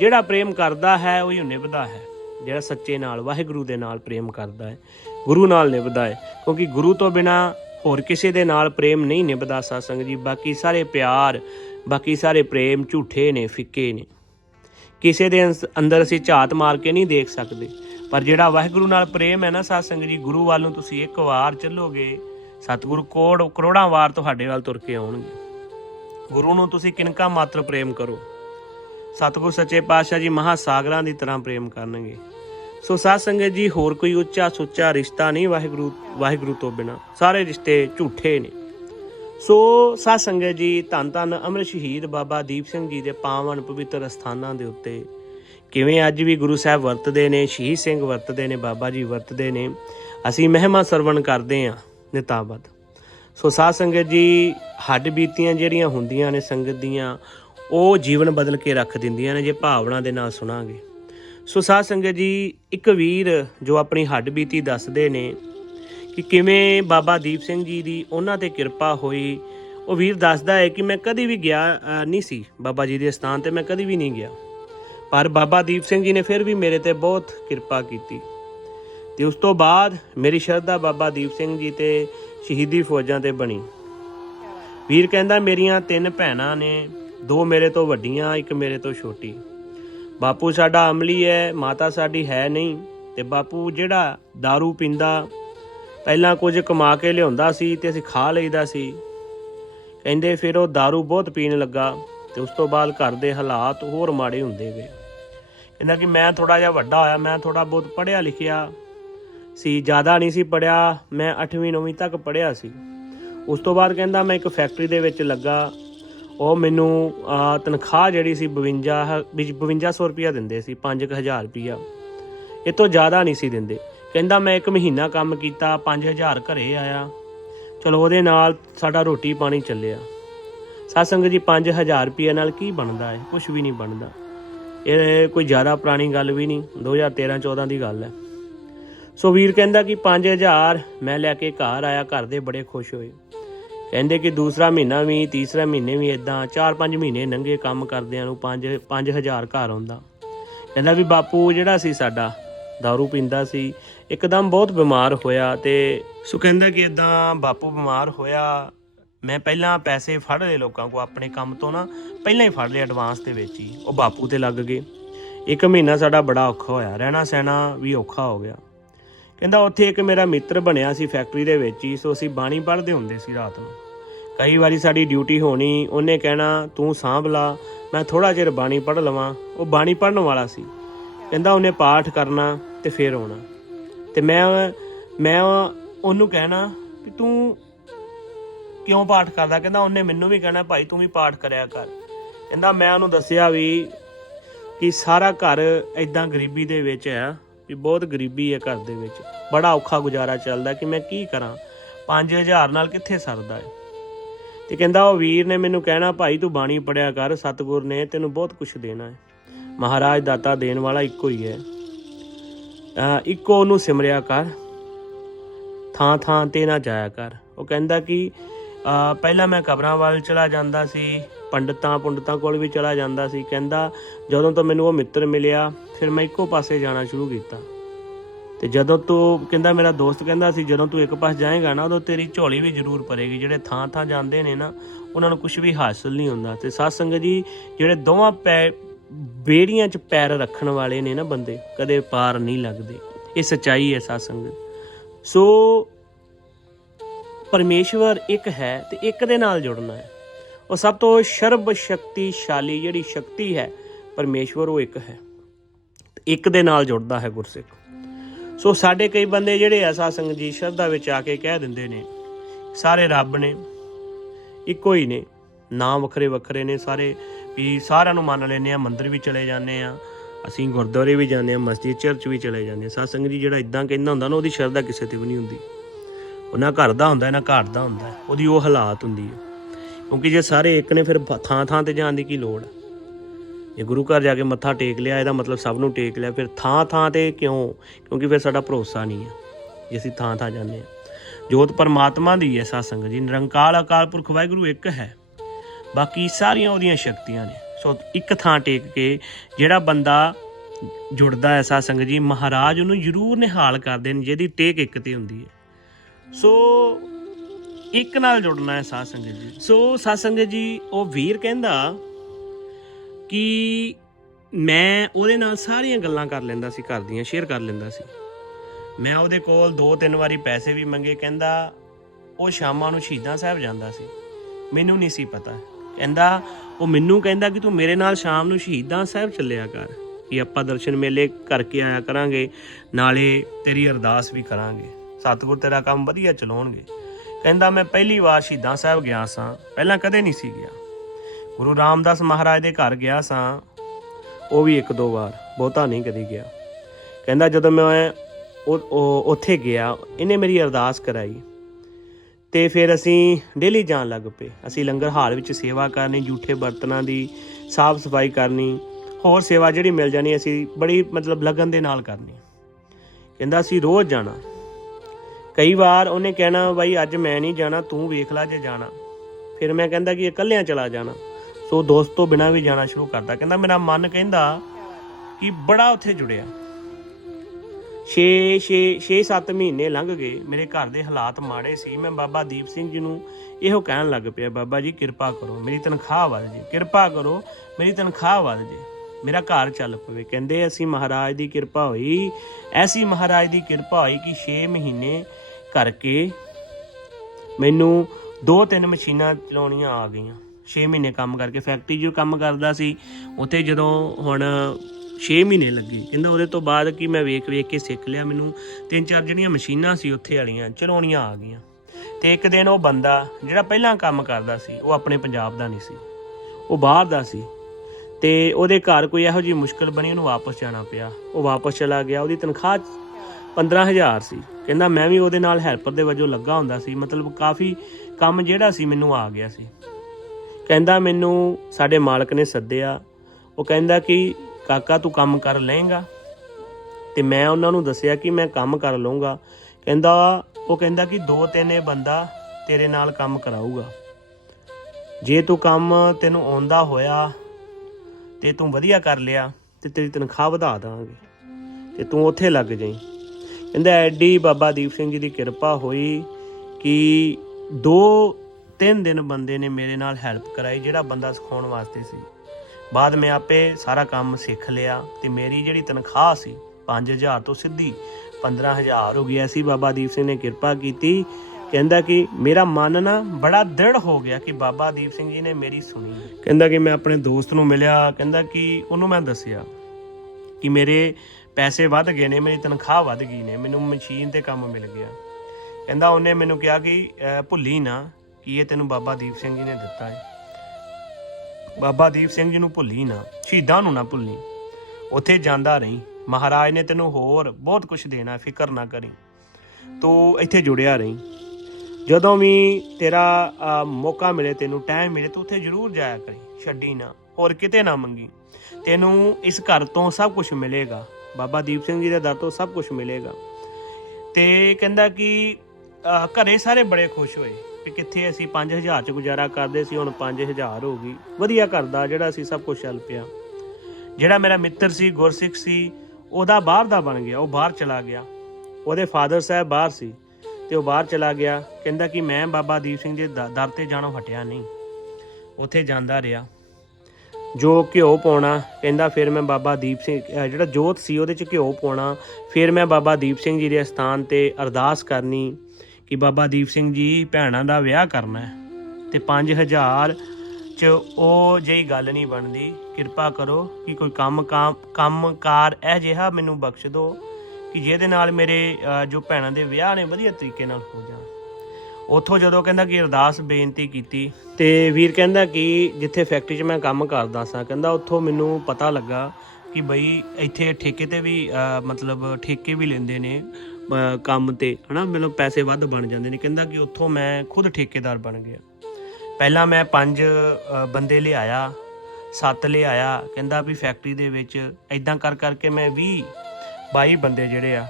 ਜਿਹੜਾ ਪ੍ਰੇਮ ਕਰਦਾ ਹੈ, ਉਹ ਹੀ ਨਿਭਦਾ ਹੈ। ਜਿਹੜਾ ਸੱਚੇ ਨਾਲ, ਵਾਹਿਗੁਰੂ ਦੇ ਨਾਲ ਪ੍ਰੇਮ ਕਰਦਾ ਹੈ, ਗੁਰੂ ਨਾਲ ਨਿਭਦਾ ਹੈ। ਕਿਉਂਕਿ ਗੁਰੂ ਤੋਂ ਬਿਨਾ ਹੋਰ ਕਿਸੇ ਦੇ ਨਾਲ ਪ੍ਰੇਮ ਨਹੀਂ ਨਿਭਦਾ ਸਾਧ ਸੰਗਤ ਜੀ। ਬਾਕੀ ਸਾਰੇ ਪਿਆਰ, ਬਾਕੀ ਸਾਰੇ ਪ੍ਰੇਮ ਝੂਠੇ ਨੇ, ਫਿੱਕੇ ਨੇ। ਕਿਸੇ ਦੇ ਅੰਸ- ਅੰਦਰ ਅਸੀਂ ਝਾਤ ਮਾਰ ਕੇ ਨਹੀਂ ਦੇਖ ਸਕਦੇ। ਪਰ ਜਿਹੜਾ ਵਾਹਿਗੁਰੂ ਨਾਲ ਪ੍ਰੇਮ ਹੈ ਨਾ ਸਾਧ ਸੰਗਤ ਜੀ, ਗੁਰੂ ਵੱਲ ਨੂੰ ਤੁਸੀਂ ਇੱਕ ਵਾਰ ਚੱਲੋਗੇ, ਸਤਿਗੁਰੂ ਕੋੜ ਕਰੋੜਾਂ ਵਾਰ ਤੁਹਾਡੇ ਵੱਲ ਤੁਰ ਕੇ ਆਉਣਗੇ। ਗੁਰੂ ਨੂੰ ਤੁਸੀਂ ਕਿਨਕਾ ਮਾਤਰ ਪ੍ਰੇਮ ਕਰੋ? ਸਤਿਗੁਰ ਸੱਚੇ ਪਾਤਸ਼ਾਹ ਜੀ ਮਹਾ ਸਾਗਰਾਂ ਦੀ ਤਰ੍ਹਾਂ ਪ੍ਰੇਮ ਕਰਨਗੇ। ਸੋ ਸਾਧ ਸੰਗਤ ਜੀ, ਹੋਰ ਕੋਈ ਉੱਚਾ ਸੁੱਚਾ ਰਿਸ਼ਤਾ ਨਹੀਂ ਵਾਹਿਗੁਰੂ ਵਾਹਿਗੁਰੂ ਤੋਂ ਬਿਨਾ। ਸਾਰੇ ਰਿਸ਼ਤੇ ਝੂਠੇ ਨੇ। ਸੋ ਸਾਧ ਸੰਗਤ ਜੀ, ਧੰਨ ਧੰਨ ਅਮਰ ਸ਼ਹੀਦ ਬਾਬਾ ਦੀਪ ਸਿੰਘ ਜੀ ਦੇ ਪਾਵਨ ਪਵਿੱਤਰ ਸਥਾਨਾਂ ਦੇ ਉੱਤੇ ਕਿਵੇਂ ਅੱਜ ਵੀ ਗੁਰੂ ਸਾਹਿਬ ਵਰਤਦੇ ਨੇ, ਸ਼ਹੀਦ ਸਿੰਘ ਵਰਤਦੇ ਨੇ, ਬਾਬਾ ਜੀ ਵਰਤਦੇ ਨੇ, ਅਸੀਂ ਮਹਿਮਾ ਸਰਵਣ ਕਰਦੇ ਹਾਂ ਨਿਤਾਬਤ ਸੋ ਸਾਧ ਸੰਗਤ ਜੀ, ਹੱਡ ਬੀਤੀਆਂ ਜਿਹੜੀਆਂ ਹੁੰਦੀਆਂ ਨੇ ਸੰਗਤ ਦੀਆਂ, ਉਹ ਜੀਵਨ ਬਦਲ ਕੇ ਰੱਖ ਦਿੰਦੀਆਂ ਨੇ ਜੇ ਭਾਵਨਾ ਦੇ ਨਾਲ ਸੁਣਾਂਗੇ। ਸੋ ਸਾਧ ਸੰਗਤ ਜੀ, ਇੱਕ ਵੀਰ ਜੋ ਆਪਣੀ ਹੱਡ ਬੀਤੀ ਦੱਸਦੇ ਨੇ ਕਿ ਕਿਵੇਂ ਬਾਬਾ ਦੀਪ ਸਿੰਘ ਜੀ ਦੀ ਉਹਨਾਂ ਤੇ ਕਿਰਪਾ ਹੋਈ। ਉਹ ਵੀਰ ਦੱਸਦਾ ਹੈ ਕਿ ਮੈਂ ਕਦੀ ਵੀ ਗਿਆ ਨਹੀਂ ਸੀ ਬਾਬਾ ਜੀ ਦੇ ਸਥਾਨ ਤੇ, ਮੈਂ ਕਦੀ ਵੀ ਨਹੀਂ ਗਿਆ। ਪਰ ਬਾਬਾ ਦੀਪ ਸਿੰਘ ਜੀ ਨੇ ਫਿਰ ਵੀ ਮੇਰੇ ਤੇ ਬਹੁਤ ਕਿਰਪਾ ਕੀਤੀ। ਤੇ ਉਸ ਤੋਂ ਬਾਅਦ ਮੇਰੀ ਸ਼ਰਧਾ ਬਾਬਾ ਦੀਪ ਸਿੰਘ ਜੀ ਤੇ ਸ਼ਹੀਦੀ ਫੌਜਾਂ ਤੇ ਬਣੀ। ਵੀਰ ਕਹਿੰਦਾ, ਮੇਰੀਆਂ ਤਿੰਨ ਭੈਣਾਂ ਨੇ, ਦੋ ਮੇਰੇ ਤੋਂ ਵੱਡੀਆਂ, ਇੱਕ ਮੇਰੇ ਤੋਂ ਛੋਟੀ। ਬਾਪੂ ਸਾਡਾ ਅਮਲੀ ਹੈ, ਮਾਤਾ ਸਾਡੀ ਹੈ ਨਹੀਂ ਤੇ ਬਾਪੂ ਜਿਹੜਾ दारू ਪੀਂਦਾ ਪਹਿਲਾਂ ਕੁਝ ਕਮਾ ਕੇ ਲਿਆਉਂਦਾ ਸੀ ਤੇ ਅਸੀਂ ਖਾ ਲਈਦਾ ਸੀ। ਕਹਿੰਦੇ ਫਿਰ ਉਹ दारू ਬਹੁਤ ਪੀਣ ਲੱਗਾ ਤੇ ਉਸ ਤੋਂ ਬਾਅਦ ਘਰ ਦੇ ਹਾਲਾਤ ਹੋਰ ਮਾੜੇ ਹੁੰਦੇ ਗਏ। ਕਹਿੰਦਾ ਕਿ ਮੈਂ ਥੋੜਾ ਜਿਹਾ ਵੱਡਾ ਹੋਇਆ, ਮੈਂ ਥੋੜਾ ਬਹੁਤ ਪੜ੍ਹਿਆ ਲਿਖਿਆ ਸੀ, ਜ਼ਿਆਦਾ ਨਹੀਂ ਸੀ ਪੜਿਆ ਮੈਂ 8ਵੀਂ 9ਵੀਂ ਤੱਕ ਪੜਿਆ ਸੀ। ਉਸ ਤੋਂ ਬਾਅਦ ਕਹਿੰਦਾ ਮੈਂ ਇੱਕ ਫੈਕਟਰੀ ਦੇ ਵਿੱਚ ਲੱਗਾ, ਉਹ ਮੈਨੂੰ ਤਨਖਾਹ ਜਿਹੜੀ ਸੀ 52 ਵਿੱਚ 5200 ਰੁਪਇਆ ਦਿੰਦੇ ਸੀ 5000 ਰੁਪਇਆ ਇਹ ਤੋਂ ਜ਼ਿਆਦਾ ਨਹੀਂ ਸੀ ਦਿੰਦੇ। ਕਹਿੰਦਾ, ਮੈਂ ਇੱਕ ਮਹੀਨਾ ਕੰਮ ਕੀਤਾ 5000 ਘਰੇ ਆਇਆ। ਚਲੋ, ਉਹਦੇ ਨਾਲ ਸਾਡਾ ਰੋਟੀ ਪਾਣੀ ਚੱਲਿਆ। ਸਾਸੰਗ ਜੀ 5000 ਰੁਪਏ ਨਾਲ ਕੀ ਬਣਦਾ ਹੈ? ਕੁਝ ਵੀ ਨਹੀਂ ਬਣਦਾ। ਇਹ ਕੋਈ ਜ਼ਿਆਦਾ ਪੁਰਾਣੀ ਗੱਲ ਵੀ ਨਹੀਂ 2013 14 ਦੀ ਗੱਲ ਹੈ। ਸੋ ਵੀਰ ਕਹਿੰਦਾ ਕਿ 5000 ਮੈਂ ਲੈ ਕੇ ਘਰ ਆਇਆ, ਘਰ ਦੇ ਬੜੇ ਖੁਸ਼ ਹੋਏ। ਕਹਿੰਦੇ ਕਿ ਦੂਸਰਾ ਮਹੀਨਾ ਵੀ, ਤੀਸਰਾ ਮਹੀਨੇ ਵੀ ਇਦਾਂ 4-5 ਮਹੀਨੇ ਨੰਗੇ ਕੰਮ ਕਰਦਿਆਂ ਨੂੰ 5 5000 ਘਰ ਆਉਂਦਾ। ਕਹਿੰਦਾ ਵੀ ਬਾਪੂ, ਜਿਹੜਾ ਸੀ ਸਾਡਾ दारू ਪੀਂਦਾ ਸੀ ਇੱਕਦਮ ਬਹੁਤ ਬਿਮਾਰ ਹੋਇਆ ਤੇ ਸੋ ਕਹਿੰਦਾ ਕਿ ਇਦਾਂ ਬਾਪੂ ਬਿਮਾਰ ਹੋਇਆ ਮੈਂ ਪਹਿਲਾਂ ਪੈਸੇ ਫੜ ਲਏ ਲੋਕਾਂ ਕੋ ਆਪਣੇ ਕੰਮ ਤੋਂ ਨਾ ਪਹਿਲਾਂ ਹੀ ਫੜ ਲਏ ਐਡਵਾਂਸ ਦੇ ਵਿੱਚ ਹੀ ਉਹ ਬਾਪੂ ਤੇ ਲੱਗ ਗਏ ਇੱਕ ਮਹੀਨਾ ਸਾਡਾ ਬੜਾ ਔਖਾ ਹੋਇਆ ਰਹਿਣਾ ਸਹਿਣਾ ਵੀ ਔਖਾ ਹੋ ਗਿਆ ਕਹਿੰਦਾ ਉੱਥੇ ਇੱਕ ਮੇਰਾ ਮਿੱਤਰ ਬਣਿਆ ਸੀ ਫੈਕਟਰੀ ਦੇ ਵਿੱਚ ਹੀ ਸੋ ਅਸੀਂ ਬਾਣੀ ਪੜ੍ਹਦੇ ਹੁੰਦੇ ਸੀ ਰਾਤ ਨੂੰ ਕਈ ਵਾਰੀ ਸਾਡੀ ਡਿਊਟੀ ਹੋਣੀ ਉਹਨੇ ਕਹਿਣਾ ਤੂੰ ਸਾਂਭ ਲਾ ਮੈਂ ਥੋੜਾ ਚਿਰ ਬਾਣੀ ਪੜ੍ਹ ਲਵਾਂ ਉਹ ਬਾਣੀ ਪੜ੍ਹਨ ਵਾਲਾ ਸੀ ਕਹਿੰਦਾ ਉਹਨੇ ਪਾਠ ਕਰਨਾ ਤੇ ਫੇਰ ਆਉਣਾ। ਤੇ ਮੈਂ ਮੈਂ ਉਹਨੂੰ ਕਹਿਣਾ ਕਿ ਤੂੰ ਕਿਉਂ ਪਾਠ ਕਰਦਾ? ਕਹਿੰਦਾ ਉਹਨੇ ਮੈਨੂੰ ਵੀ ਕਹਿਣਾ, ਭਾਈ ਤੂੰ ਵੀ ਪਾਠ ਕਰਿਆ ਕਰ। ਕਹਿੰਦਾ ਮੈਂ ਉਹਨੂੰ ਦੱਸਿਆ ਵੀ, ਕਿ ਸਾਰਾ ਘਰ ਇਦਾਂ ਗਰੀਬੀ ਦੇ ਵਿੱਚ ਹੈ, ਵੀ ਬਹੁਤ ਗਰੀਬੀ ਹੈ ਘਰ ਦੇ ਵਿੱਚ। ਬੜਾ ਔਖਾ ਗੁਜ਼ਾਰਾ ਚੱਲਦਾ ਕਿ ਮੈਂ ਕੀ ਕਰਾਂ? 5000 ਨਾਲ ਕਿੱਥੇ ਸਰਦਾ ਹੈ? ਤੇ ਕਹਿੰਦਾ ਉਹ ਵੀਰ ਨੇ ਮੈਨੂੰ ਕਹਿਣਾ, ਭਾਈ ਤੂੰ ਬਾਣੀ ਪੜਿਆ ਕਰ, ਸਤਿਗੁਰ ਨੇ ਤੈਨੂੰ ਬਹੁਤ ਕੁਝ ਦੇਣਾ ਹੈ। ਮਹਾਰਾਜ ਦਾਤਾ ਦੇਣ ਵਾਲਾ ਇੱਕੋ ਹੀ ਹੈ। ਇੱਕੋ ਉਹਨੂੰ ਸਿਮਰਿਆ ਕਰ। ਥਾਂ ਥਾਂ ਤੇ ਨਾ ਜਾਇਆ ਕਰ। ਉਹ ਕਹਿੰਦਾ ਕਿ ਪਹਿਲਾਂ ਮੈਂ ਕਬਰਾਂ ਵੱਲ ਚਲਾ ਜਾਂਦਾ ਸੀ, ਪੰਡਤਾਂ ਪੁੰਡਤਾਂ ਕੋਲ ਵੀ ਚਲਾ ਜਾਂਦਾ ਸੀ। ਕਹਿੰਦਾ, ਜਦੋਂ ਤੋਂ ਮੈਨੂੰ ਉਹ ਮਿੱਤਰ ਮਿਲਿਆ, ਫਿਰ ਮੈਂ ਇੱਕੋ ਪਾਸੇ ਜਾਣਾ ਸ਼ੁਰੂ ਕੀਤਾ। ਤੇ ਜਦੋਂ ਤੂੰ, ਕਹਿੰਦਾ ਮੇਰਾ ਦੋਸਤ ਕਹਿੰਦਾ ਸੀ, ਜਦੋਂ ਤੂੰ ਇੱਕ ਪਾਸ ਜਾਏਗਾ ਨਾ, ਉਦੋਂ ਤੇਰੀ ਝੋਲੀ ਵੀ ਜ਼ਰੂਰ ਭਰੇਗੀ। ਜਿਹੜੇ ਥਾਂ ਥਾਂ ਜਾਂਦੇ ਨੇ ਨਾ, ਉਹਨਾਂ ਨੂੰ ਕੁਝ ਵੀ ਹਾਸਲ ਨਹੀਂ ਹੁੰਦਾ। ਤੇ ਸਾਧ ਸੰਗਤ ਜੀ, ਜਿਹੜੇ ਦੋਵਾਂ ਪੈ ਬੇੜੀਆਂ 'ਚ ਪੈਰ ਰੱਖਣ ਵਾਲੇ ਨੇ ਨਾ ਬੰਦੇ, ਕਦੇ ਪਾਰ ਨਹੀਂ ਲੱਗਦੇ। ਇਹ ਸਚਾਈ ਹੈ ਸਾਧ ਸੰਗਤ ਸੋ ਪਰਮੇਸ਼ਵਰ ਇੱਕ ਹੈ ਤੇ ਇੱਕ ਦੇ ਨਾਲ ਜੁੜਨਾ ਹੈ। ਉਹ ਸਭ ਤੋਂ ਸਰਬ ਸ਼ਕਤੀਸ਼ਾਲੀ ਜਿਹੜੀ ਸ਼ਕਤੀ ਹੈ, ਪਰਮੇਸ਼ਵਰ ਉਹ ਇੱਕ ਹੈ। ਇੱਕ ਦੇ ਨਾਲ ਜੁੜਦਾ ਹੈ ਗੁਰਸਿੱਖ। ਸੋ ਸਾਡੇ ਕਈ ਬੰਦੇ ਜਿਹੜੇ ਆ ਸਾਧ ਸੰਗਤ ਜੀ, ਸ਼ਰਧਾ ਵਿੱਚ ਆ ਕੇ ਕਹਿ ਦਿੰਦੇ ਨੇ, ਸਾਰੇ ਰੱਬ ਨੇ, ਇੱਕੋ ਹੀ ਨੇ, ਨਾਮ ਵੱਖਰੇ ਵੱਖਰੇ ਨੇ, ਸਾਰੇ ਵੀ ਸਾਰਿਆਂ ਨੂੰ ਮੰਨ ਲੈਨੇ ਆ ਮੰਦਿਰ ਵੀ ਚਲੇ ਜਾਂਦੇ ਆ ਅਸੀਂ ਗੁਰਦੁਆਰੇ ਵੀ ਜਾਂਦੇ ਆ ਮਸਜਿਦ, ਚਰਚ ਵੀ ਚਲੇ ਜਾਂਦੇ ਆ ਸਤਸੰਗ ਜੀ ਜਿਹੜਾ ਇਦਾਂ ਕਹਿੰਦਾ ਹੁੰਦਾ ਨਾ, ਉਹਦੀ ਸ਼ਰਧਾ ਕਿਸੇ ਤੇ ਵੀ ਨਹੀਂ ਹੁੰਦੀ। ਉਹਨਾਂ ਘਰ ਦਾ ਹੁੰਦਾ ਨਾ ਘਰ ਦਾ ਹੁੰਦਾ। ਉਹਦੀ ਉਹ ਹਾਲਾਤ ਹੁੰਦੀ ਹੈ। ਕਿਉਂਕਿ ਜੇ ਸਾਰੇ ਇੱਕ ਨੇ, ਫਿਰ ਥਾਂ ਥਾਂ ਤੇ ਜਾਣ ਦੀ ਕੀ ਲੋੜ ਹੈ? ਜੇ ਗੁਰੂ ਘਰ ਜਾ ਕੇ ਮੱਥਾ ਟੇਕ ਲਿਆ, ਇਹਦਾ ਮਤਲਬ ਸਭ ਨੂੰ ਟੇਕ ਲਿਆ, ਫਿਰ ਥਾਂ ਥਾਂ ਤੇ ਕਿਉਂ? ਕਿਉਂਕਿ ਫਿਰ ਸਾਡਾ ਭਰੋਸਾ ਨਹੀਂ ਹੈ, ਜੇ ਅਸੀਂ ਥਾਂ ਥਾਂ ਜਾਂਦੇ ਹਾਂ। ਜੋਤ ਪਰਮਾਤਮਾ ਦੀ ਹੈ ਸਾਧ ਸੰਗਤ ਜੀ। ਨਿਰੰਕਾਲ ਅਕਾਲ ਪੁਰਖ ਵਾਹਿਗੁਰੂ ਇੱਕ ਹੈ। ਬਾਕੀ ਸਾਰੀਆਂ ਉਹਦੀਆਂ ਸ਼ਕਤੀਆਂ ਨੇ। ਸੋ ਇੱਕ ਥਾਂ ਟੇਕ ਕੇ ਜਿਹੜਾ ਬੰਦਾ ਜੁੜਦਾ ਹੈ ਸਾਧ ਸੰਗਤ ਜੀ, ਮਹਾਰਾਜ ਉਹਨੂੰ ਜ਼ਰੂਰ ਨਿਹਾਲ ਕਰਦੇ ਨੇ ਜਿਹਦੀ ਟੇਕ ਇੱਕ ਤੇ ਹੁੰਦੀ ਹੈ। ਸੋ ਇੱਕ ਨਾਲ ਜੁੜਨਾ ਹੈ ਸਾਧ ਸੰਗਤ ਜੀ। ਸੋ ਸਾਧ ਸੰਗਤ ਜੀ, ਉਹ ਵੀਰ ਕਹਿੰਦਾ ਕਿ ਮੈਂ ਉਹਦੇ ਨਾਲ ਸਾਰੀਆਂ ਗੱਲਾਂ ਕਰ ਲੈਂਦਾ ਸੀ, ਘਰ ਦੀਆਂ ਸ਼ੇਅਰ ਕਰ ਲੈਂਦਾ ਸੀ। ਮੈਂ ਉਹਦੇ ਕੋਲ ਦੋ ਤਿੰਨ ਵਾਰੀ ਪੈਸੇ ਵੀ ਮੰਗੇ, ਕਹਿੰਦਾ ਉਹ ਸ਼ਾਮਾਂ ਨੂੰ ਸ਼ਹੀਦਾਂ ਸਾਹਿਬ ਜਾਂਦਾ ਸੀ। ਮੈਨੂੰ ਨਹੀਂ ਸੀ ਪਤਾ। ਕਹਿੰਦਾ, ਉਹ ਮੈਨੂੰ ਕਹਿੰਦਾ ਕਿ ਤੂੰ ਮੇਰੇ ਨਾਲ ਸ਼ਾਮ ਨੂੰ ਸ਼ਹੀਦਾਂ ਸਾਹਿਬ ਚੱਲਿਆ ਕਰ, ਕਿ ਆਪਾਂ ਦਰਸ਼ਨ ਮੇਲੇ ਕਰਕੇ ਆਇਆ ਕਰਾਂਗੇ, ਨਾਲੇ ਤੇਰੀ ਅਰਦਾਸ ਵੀ ਕਰਾਂਗੇ, ਸਤਿਗੁਰ ਤੇਰਾ ਕੰਮ ਵਧੀਆ ਚਲਾਉਣਗੇ। ਕਹਿੰਦਾ, ਮੈਂ ਪਹਿਲੀ ਵਾਰ ਸ਼ਹੀਦਾਂ ਸਾਹਿਬ ਗਿਆ ਸਾਂ, ਪਹਿਲਾਂ ਕਦੇ ਨਹੀਂ ਸੀ ਗਿਆ। ਗੁਰੂ ਰਾਮਦਾਸ ਮਹਾਰਾਜ ਦੇ ਘਰ ਗਿਆ ਸਾਂ, ਉਹ ਵੀ ਇੱਕ ਦੋ ਵਾਰ, ਬਹੁਤਾ ਨਹੀਂ ਕਦੀ ਗਿਆ। ਕਹਿੰਦਾ, ਜਦੋਂ ਮੈਂ ਉਹ ਉਹ- ਉੱਥੇ ਗਿਆ, ਇਹਨੇ ਮੇਰੀ ਅਰਦਾਸ ਕਰਾਈ। ਤੇ ਫਿਰ ਅਸੀਂ ਡੇਲੀ ਜਾਣ ਲੱਗ ਪਏ। ਅਸੀਂ ਲੰਗਰ ਹਾਲ ਵਿੱਚ ਸੇਵਾ ਕਰਨੀ ਝੂਠੇ ਬਰਤਨਾਂ ਦੀ ਸਾਫ਼ ਸਫ਼ਾਈ ਕਰਨੀ, ਹੋਰ ਸੇਵਾ ਜਿਹੜੀ ਮਿਲ ਜਾਣੀ ਅਸੀਂ ਬੜੀ ਮਤਲਬ ਲਗਨ ਦੇ ਨਾਲ ਕਰਨੀ। ਕਹਿੰਦਾ ਅਸੀਂ ਰੋਜ਼ ਜਾਣਾ। ਕਈ ਵਾਰ ਉਹਨੇ ਕਹਿਣਾ, ਬਾਈ, ਅੱਜ ਮੈਂ ਨਹੀਂ ਜਾਣਾ, ਤੂੰ ਵੇਖ ਲੈ ਜੇ ਜਾਣਾ। ਫਿਰ ਮੈਂ ਕਹਿੰਦਾ ਕਿ ਇਕੱਲਿਆਂ ਚਲਾ ਜਾਣਾ। ਸੋ ਦੋਸਤ ਤੋਂ ਬਿਨਾ ਵੀ ਜਾਣਾ ਸ਼ੁਰੂ ਕਰਦਾ ਕਹਿੰਦਾ ਮੇਰਾ ਮਨ ਕਹਿੰਦਾ ਕਿ ਬੜਾ ਉੱਥੇ ਜੁੜਿਆ। 6 6 6 7 ਮਹੀਨੇ ਲੰਘ ਗਏ। ਮੇਰੇ ਘਰ ਦੇ ਹਾਲਾਤ ਮਾੜੇ ਸੀ। ਮੈਂ ਬਾਬਾ ਦੀਪ ਸਿੰਘ ਜੀ ਨੂੰ ਇਹੋ ਕਹਿਣ ਲੱਗ ਪਿਆ, ਬਾਬਾ ਜੀ, ਕਿਰਪਾ ਕਰੋ। ਮੇਰੀ ਤਨਖਾਹ ਵਧ ਜੇ। ਕਿਰਪਾ ਕਰੋ। ਮੇਰੀ ਤਨਖਾਹ ਵਧ ਜੇ। ਮੇਰਾ ਘਰ ਚੱਲ ਪਵੇ। ਕਹਿੰਦੇ ਅਸੀਂ ਮਹਾਰਾਜ ਦੀ ਕਿਰਪਾ ਹੋਈ। ਐਸੀ ਮਹਾਰਾਜ ਦੀ ਕਿਰਪਾ ਹੋਈ ਕਿ 6 ਮਹੀਨੇ ਕਰਕੇ ਮੈਨੂੰ ਦੋ ਤਿੰਨ ਮਸ਼ੀਨਾਂ ਚਲਾਉਣੀਆਂ ਆ ਗਈਆਂ। 6 ਮਹੀਨੇ ਕੰਮ ਕਰਕੇ ਫੈਕਟਰੀ 'ਚ ਕੰਮ ਕਰਦਾ ਸੀ। ਉੱਥੇ ਜਦੋਂ ਹੁਣ 6 ਮਹੀਨੇ ਲੱਗੇ। ਕਹਿੰਦਾ ਉਹਦੇ ਤੋਂ ਬਾਅਦ ਕਿ ਮੈਂ ਵੇਖ ਵੇਖ ਕੇ ਸਿੱਖ ਲਿਆ ਮੈਨੂੰ। ਤਿੰਨ ਚਾਰ ਜਿਹੜੀਆਂ ਮਸ਼ੀਨਾਂ ਸੀ ਉੱਥੇ ਵਾਲੀਆਂ, ਚਲਾਉਣੀਆਂ ਆ ਗਈਆਂ। ਤੇ ਇੱਕ ਦਿਨ ਉਹ ਬੰਦਾ ਜਿਹੜਾ ਪਹਿਲਾਂ ਕੰਮ ਕਰਦਾ ਸੀ, ਉਹ ਆਪਣੇ ਪੰਜਾਬ ਦਾ ਨਹੀਂ ਸੀ। ਉਹ ਬਾਹਰ ਦਾ ਸੀ। ਤੇ ਉਹਦੇ ਘਰ ਕੋਈ ਇਹੋ ਜਿਹੀ ਮੁਸ਼ਕਲ ਬਣੀ, ਉਹਨੂੰ ਵਾਪਸ ਜਾਣਾ ਪਿਆ। ਉਹ ਵਾਪਸ ਚਲਾ ਗਿਆ। ਉਹਦੀ ਤਨਖਾਹ 15000 ਸੀ। ਕਹਿੰਦਾ ਮੈਂ ਵੀ ਉਹਦੇ ਨਾਲ ਹੈਲਪਰ ਦੇ ਵਜੋਂ ਲੱਗਾ ਹੁੰਦਾ ਸੀ। ਮਤਲਬ ਕਾਫੀ ਕੰਮ ਜਿਹੜਾ ਸੀ ਮੈਨੂੰ ਆ ਗਿਆ ਸੀ। ਕਹਿੰਦਾ ਮੈਨੂੰ ਸਾਡੇ ਮਾਲਕ ਨੇ ਸੱਦਿਆ। ਉਹ ਕਹਿੰਦਾ ਕਿ ਕਾਕਾ ਤੂੰ ਕੰਮ ਕਰ ਲਏਗਾ। ਤੇ ਮੈਂ ਉਹਨਾਂ ਨੂੰ ਦੱਸਿਆ ਕਿ ਮੈਂ ਕੰਮ ਕਰ ਲਵਾਂਗਾ ਕਹਿੰਦਾ, ਉਹ ਕਹਿੰਦਾ ਕਿ ਦੋ ਤਿੰਨ ਇਹ ਬੰਦਾ ਤੇਰੇ ਨਾਲ ਕੰਮ ਕਰਾਊਗਾ। ਜੇ ਤੂੰ ਕੰਮ ਤੈਨੂੰ ਆਉਂਦਾ ਹੋਇਆ ਤੇ ਤੂੰ ਵਧੀਆ ਕਰ ਲਿਆ, ਤੇ ਤੇਰੀ ਤਨਖਾਹ ਵਧਾ ਦਾਂਗੇ। ਤੇ ਤੂੰ ਉੱਥੇ ਲੱਗ ਜਾਈਂ। ਕਹਿੰਦਾ, ਐਡੀ ਬਾਬਾ ਦੀਪ ਸਿੰਘ ਜੀ ਦੀ ਕਿਰਪਾ ਹੋਈ ਕਿ ਦੋ ਤਿੰਨ ਦਿਨ ਬੰਦੇ ਨੇ ਮੇਰੇ ਨਾਲ ਹੈਲਪ ਕਰਾਈ, ਜਿਹੜਾ ਬੰਦਾ ਸਿਖਾਉਣ ਵਾਸਤੇ ਸੀ। ਬਾਅਦ ਮੈਂ ਆਪੇ ਸਾਰਾ ਕੰਮ ਸਿੱਖ ਲਿਆ ਤੇ ਮੇਰੀ ਜਿਹੜੀ ਤਨਖਾਹ ਸੀ 5000 ਤੋਂ ਸਿੱਧੀ 15000 ਹੋ ਗਿਆ ਸੀ। ਬਾਬਾ ਦੀਪ ਸਿੰਘ ਨੇ ਕਿਰਪਾ ਕੀਤੀ। ਕਹਿੰਦਾ ਕਿ ਮੇਰਾ ਮਨ ਨਾ ਬੜਾ ਦ੍ਰਿੜ ਹੋ ਗਿਆ ਕਿ ਬਾਬਾ ਦੀਪ ਸਿੰਘ ਜੀ ਨੇ ਮੇਰੀ ਸੁਣੀ। ਕਹਿੰਦਾ ਕਿ ਮੈਂ ਆਪਣੇ ਦੋਸਤ ਨੂੰ ਮਿਲਿਆ। ਕਹਿੰਦਾ ਕਿ ਉਹਨੂੰ ਮੈਂ ਦੱਸਿਆ ਕਿ ਮੇਰੇ ਪੈਸੇ ਵੱਧ ਗਏ ਨੇ, ਮੇਰੀ ਤਨਖਾਹ ਵੱਧ ਗਈ ਨੇ, ਮੈਨੂੰ ਮਸ਼ੀਨ ਤੇ ਕੰਮ ਮਿਲ ਗਿਆ। ਕਹਿੰਦਾ ਉਹਨੇ ਮੈਨੂੰ ਕਿਹਾ ਕਿ ਭੁੱਲੀ ਨਾ ਕਿ ਇਹ ਤੈਨੂੰ ਬਾਬਾ ਦੀਪ ਸਿੰਘ ਜੀ ਨੇ ਦਿੱਤਾ ਹੈ ਬਾਬਾ ਦੀਪ ਸਿੰਘ ਜੀ ਨੂੰ ਭੁੱਲੀ ਨਾ, ਸ਼ਹੀਦਾਂ ਨੂੰ ਨਾ ਭੁੱਲੀ। ਉੱਥੇ ਜਾਂਦਾ ਰਹੀਂ, ਮਹਾਰਾਜ ਨੇ ਤੈਨੂੰ ਹੋਰ ਬਹੁਤ ਕੁਝ ਦੇਣਾ, ਫਿਕਰ ਨਾ ਕਰੀ। ਤੂੰ ਇੱਥੇ ਜੁੜਿਆ ਰਹੀਂ। ਜਦੋਂ ਵੀ ਤੇਰਾ ਮੌਕਾ ਮਿਲੇ, ਤੈਨੂੰ ਟਾਈਮ ਮਿਲੇ, ਤੂੰ ਉੱਥੇ ਜ਼ਰੂਰ ਜਾਇਆ ਕਰੀ, ਛੱਡੀ ਨਾ, ਹੋਰ ਕਿਤੇ ਨਾ ਮੰਗੀ। ਤੈਨੂੰ ਇਸ ਘਰ ਤੋਂ ਸਭ ਕੁਝ ਮਿਲੇਗਾ, ਬਾਬਾ ਦੀਪ ਸਿੰਘ ਜੀ ਦੇ ਦਰ ਤੋਂ ਸਭ ਕੁਝ ਮਿਲੇਗਾ। ਤੇ ਕਹਿੰਦਾ ਕਿ ਘਰੇ ਸਾਰੇ ਬੜੇ ਖੁਸ਼ ਹੋਏ। ਕਿ ਕਿੱਥੇ ਅਸੀਂ 5000 ਚ ਗੁਜ਼ਾਰਾ ਕਰਦੇ ਸੀ, ਹੁਣ 5000 ਹੋ ਗਈ। ਵਧੀਆ ਕਰਦਾ ਜਿਹੜਾ ਸੀ, ਸਭ ਕੁਝ ਚੱਲ ਪਿਆ। ਜਿਹੜਾ ਮੇਰਾ ਮਿੱਤਰ ਸੀ, ਗੁਰਸਿੱਖ ਸੀ, ਉਹਦਾ ਬਾਹਰ ਦਾ ਬਣ ਗਿਆ, ਉਹ ਬਾਹਰ ਚਲਾ ਗਿਆ। ਉਹਦੇ ਫਾਦਰ ਸਾਹਿਬ ਬਾਹਰ ਸੀ ਤੇ ਉਹ ਬਾਹਰ ਚਲਾ ਗਿਆ। ਕਹਿੰਦਾ ਕਿ ਮੈਂ ਬਾਬਾ ਦੀਪ ਸਿੰਘ ਦੇ ਦਰ ਤੇ ਜਾਣੋਂ ਹਟਿਆ ਨਹੀਂ। ਉੱਥੇ ਜਾਂਦਾ ਰਿਹਾ। ਜੋ ਘਿਓ ਪਾਉਣਾ, ਕਹਿੰਦਾ ਫਿਰ ਮੈਂ ਬਾਬਾ ਦੀਪ ਸਿੰਘ ਜਿਹੜਾ ਜੋਤ ਸੀ, ਉਹਦੇ ਚ ਘਿਓ ਪਾਉਣਾ। ਫਿਰ ਮੈਂ ਬਾਬਾ ਦੀਪ ਸਿੰਘ ਜੀ ਦੇ ਸਥਾਨ ਤੇ ਅਰਦਾਸ ਕਰਨੀ। ਕਿ ਬਾਬਾ ਦੀਪ ਸਿੰਘ ਜੀ ਭੈਣਾਂ ਦਾ ਵਿਆਹ ਕਰਨਾ ਹੈ ਤੇ 5000 ਚ ਉਹ ਜਿਹੀ ਗੱਲ ਨਹੀਂ ਬਣਦੀ। ਕਿਰਪਾ ਕਰੋ ਕਿ ਕੋਈ ਕੰਮ ਕੰਮ ਕਾਰ ਇਹ ਜਿਹਾ ਮੈਨੂੰ ਬਖਸ਼ ਦਿਓ ਕਿ ਜਿਹਦੇ ਨਾਲ ਮੇਰੇ ਜੋ ਭੈਣਾਂ ਦੇ ਵਿਆਹ ਨੇ ਵਧੀਆ ਤਰੀਕੇ ਨਾਲ ਹੋ ਜਾਣ। ਉੱਥੋਂ ਜਦੋਂ ਕਹਿੰਦਾ ਕਿ ਅਰਦਾਸ ਬੇਨਤੀ ਕੀਤੀ ਤੇ ਵੀਰ ਕਹਿੰਦਾ ਕਿ ਜਿੱਥੇ ਫੈਕਟਰੀ 'ਚ ਮੈਂ ਕੰਮ ਕਰਦਾ ਸਾਂ, ਕਹਿੰਦਾ ਉੱਥੋਂ ਮੈਨੂੰ ਪਤਾ ਲੱਗਾ ਕਿ ਬਈ ਇੱਥੇ ਠੇਕੇ ਤੇ ਵੀ ਮਤਲਬ ਠੇਕੇ ਵੀ ਲੈਂਦੇ ਨੇ। ਕੰਮ ਤੇ, ਹਨਾ ਮੈਨੂੰ ਪੈਸੇ ਵੱਧ ਬਣ ਜਾਂਦੇ ਨੇ। ਕਹਿੰਦਾ ਕਿ ਉੱਥੋਂ ਮੈਂ ਖੁਦ ਠੇਕੇਦਾਰ ਬਣ ਗਿਆ। ਪਹਿਲਾਂ ਮੈਂ ਪੰਜ ਬੰਦੇ ਲਿਆਇਆ, ਸੱਤ ਲਿਆਇਆ। ਕਹਿੰਦਾ ਵੀ ਫੈਕਟਰੀ ਦੇ ਵਿੱਚ ਐਦਾਂ ਕਰ ਕਰਕੇ ਮੈਂ 20 22 ਬੰਦੇ ਜਿਹੜੇ ਆ,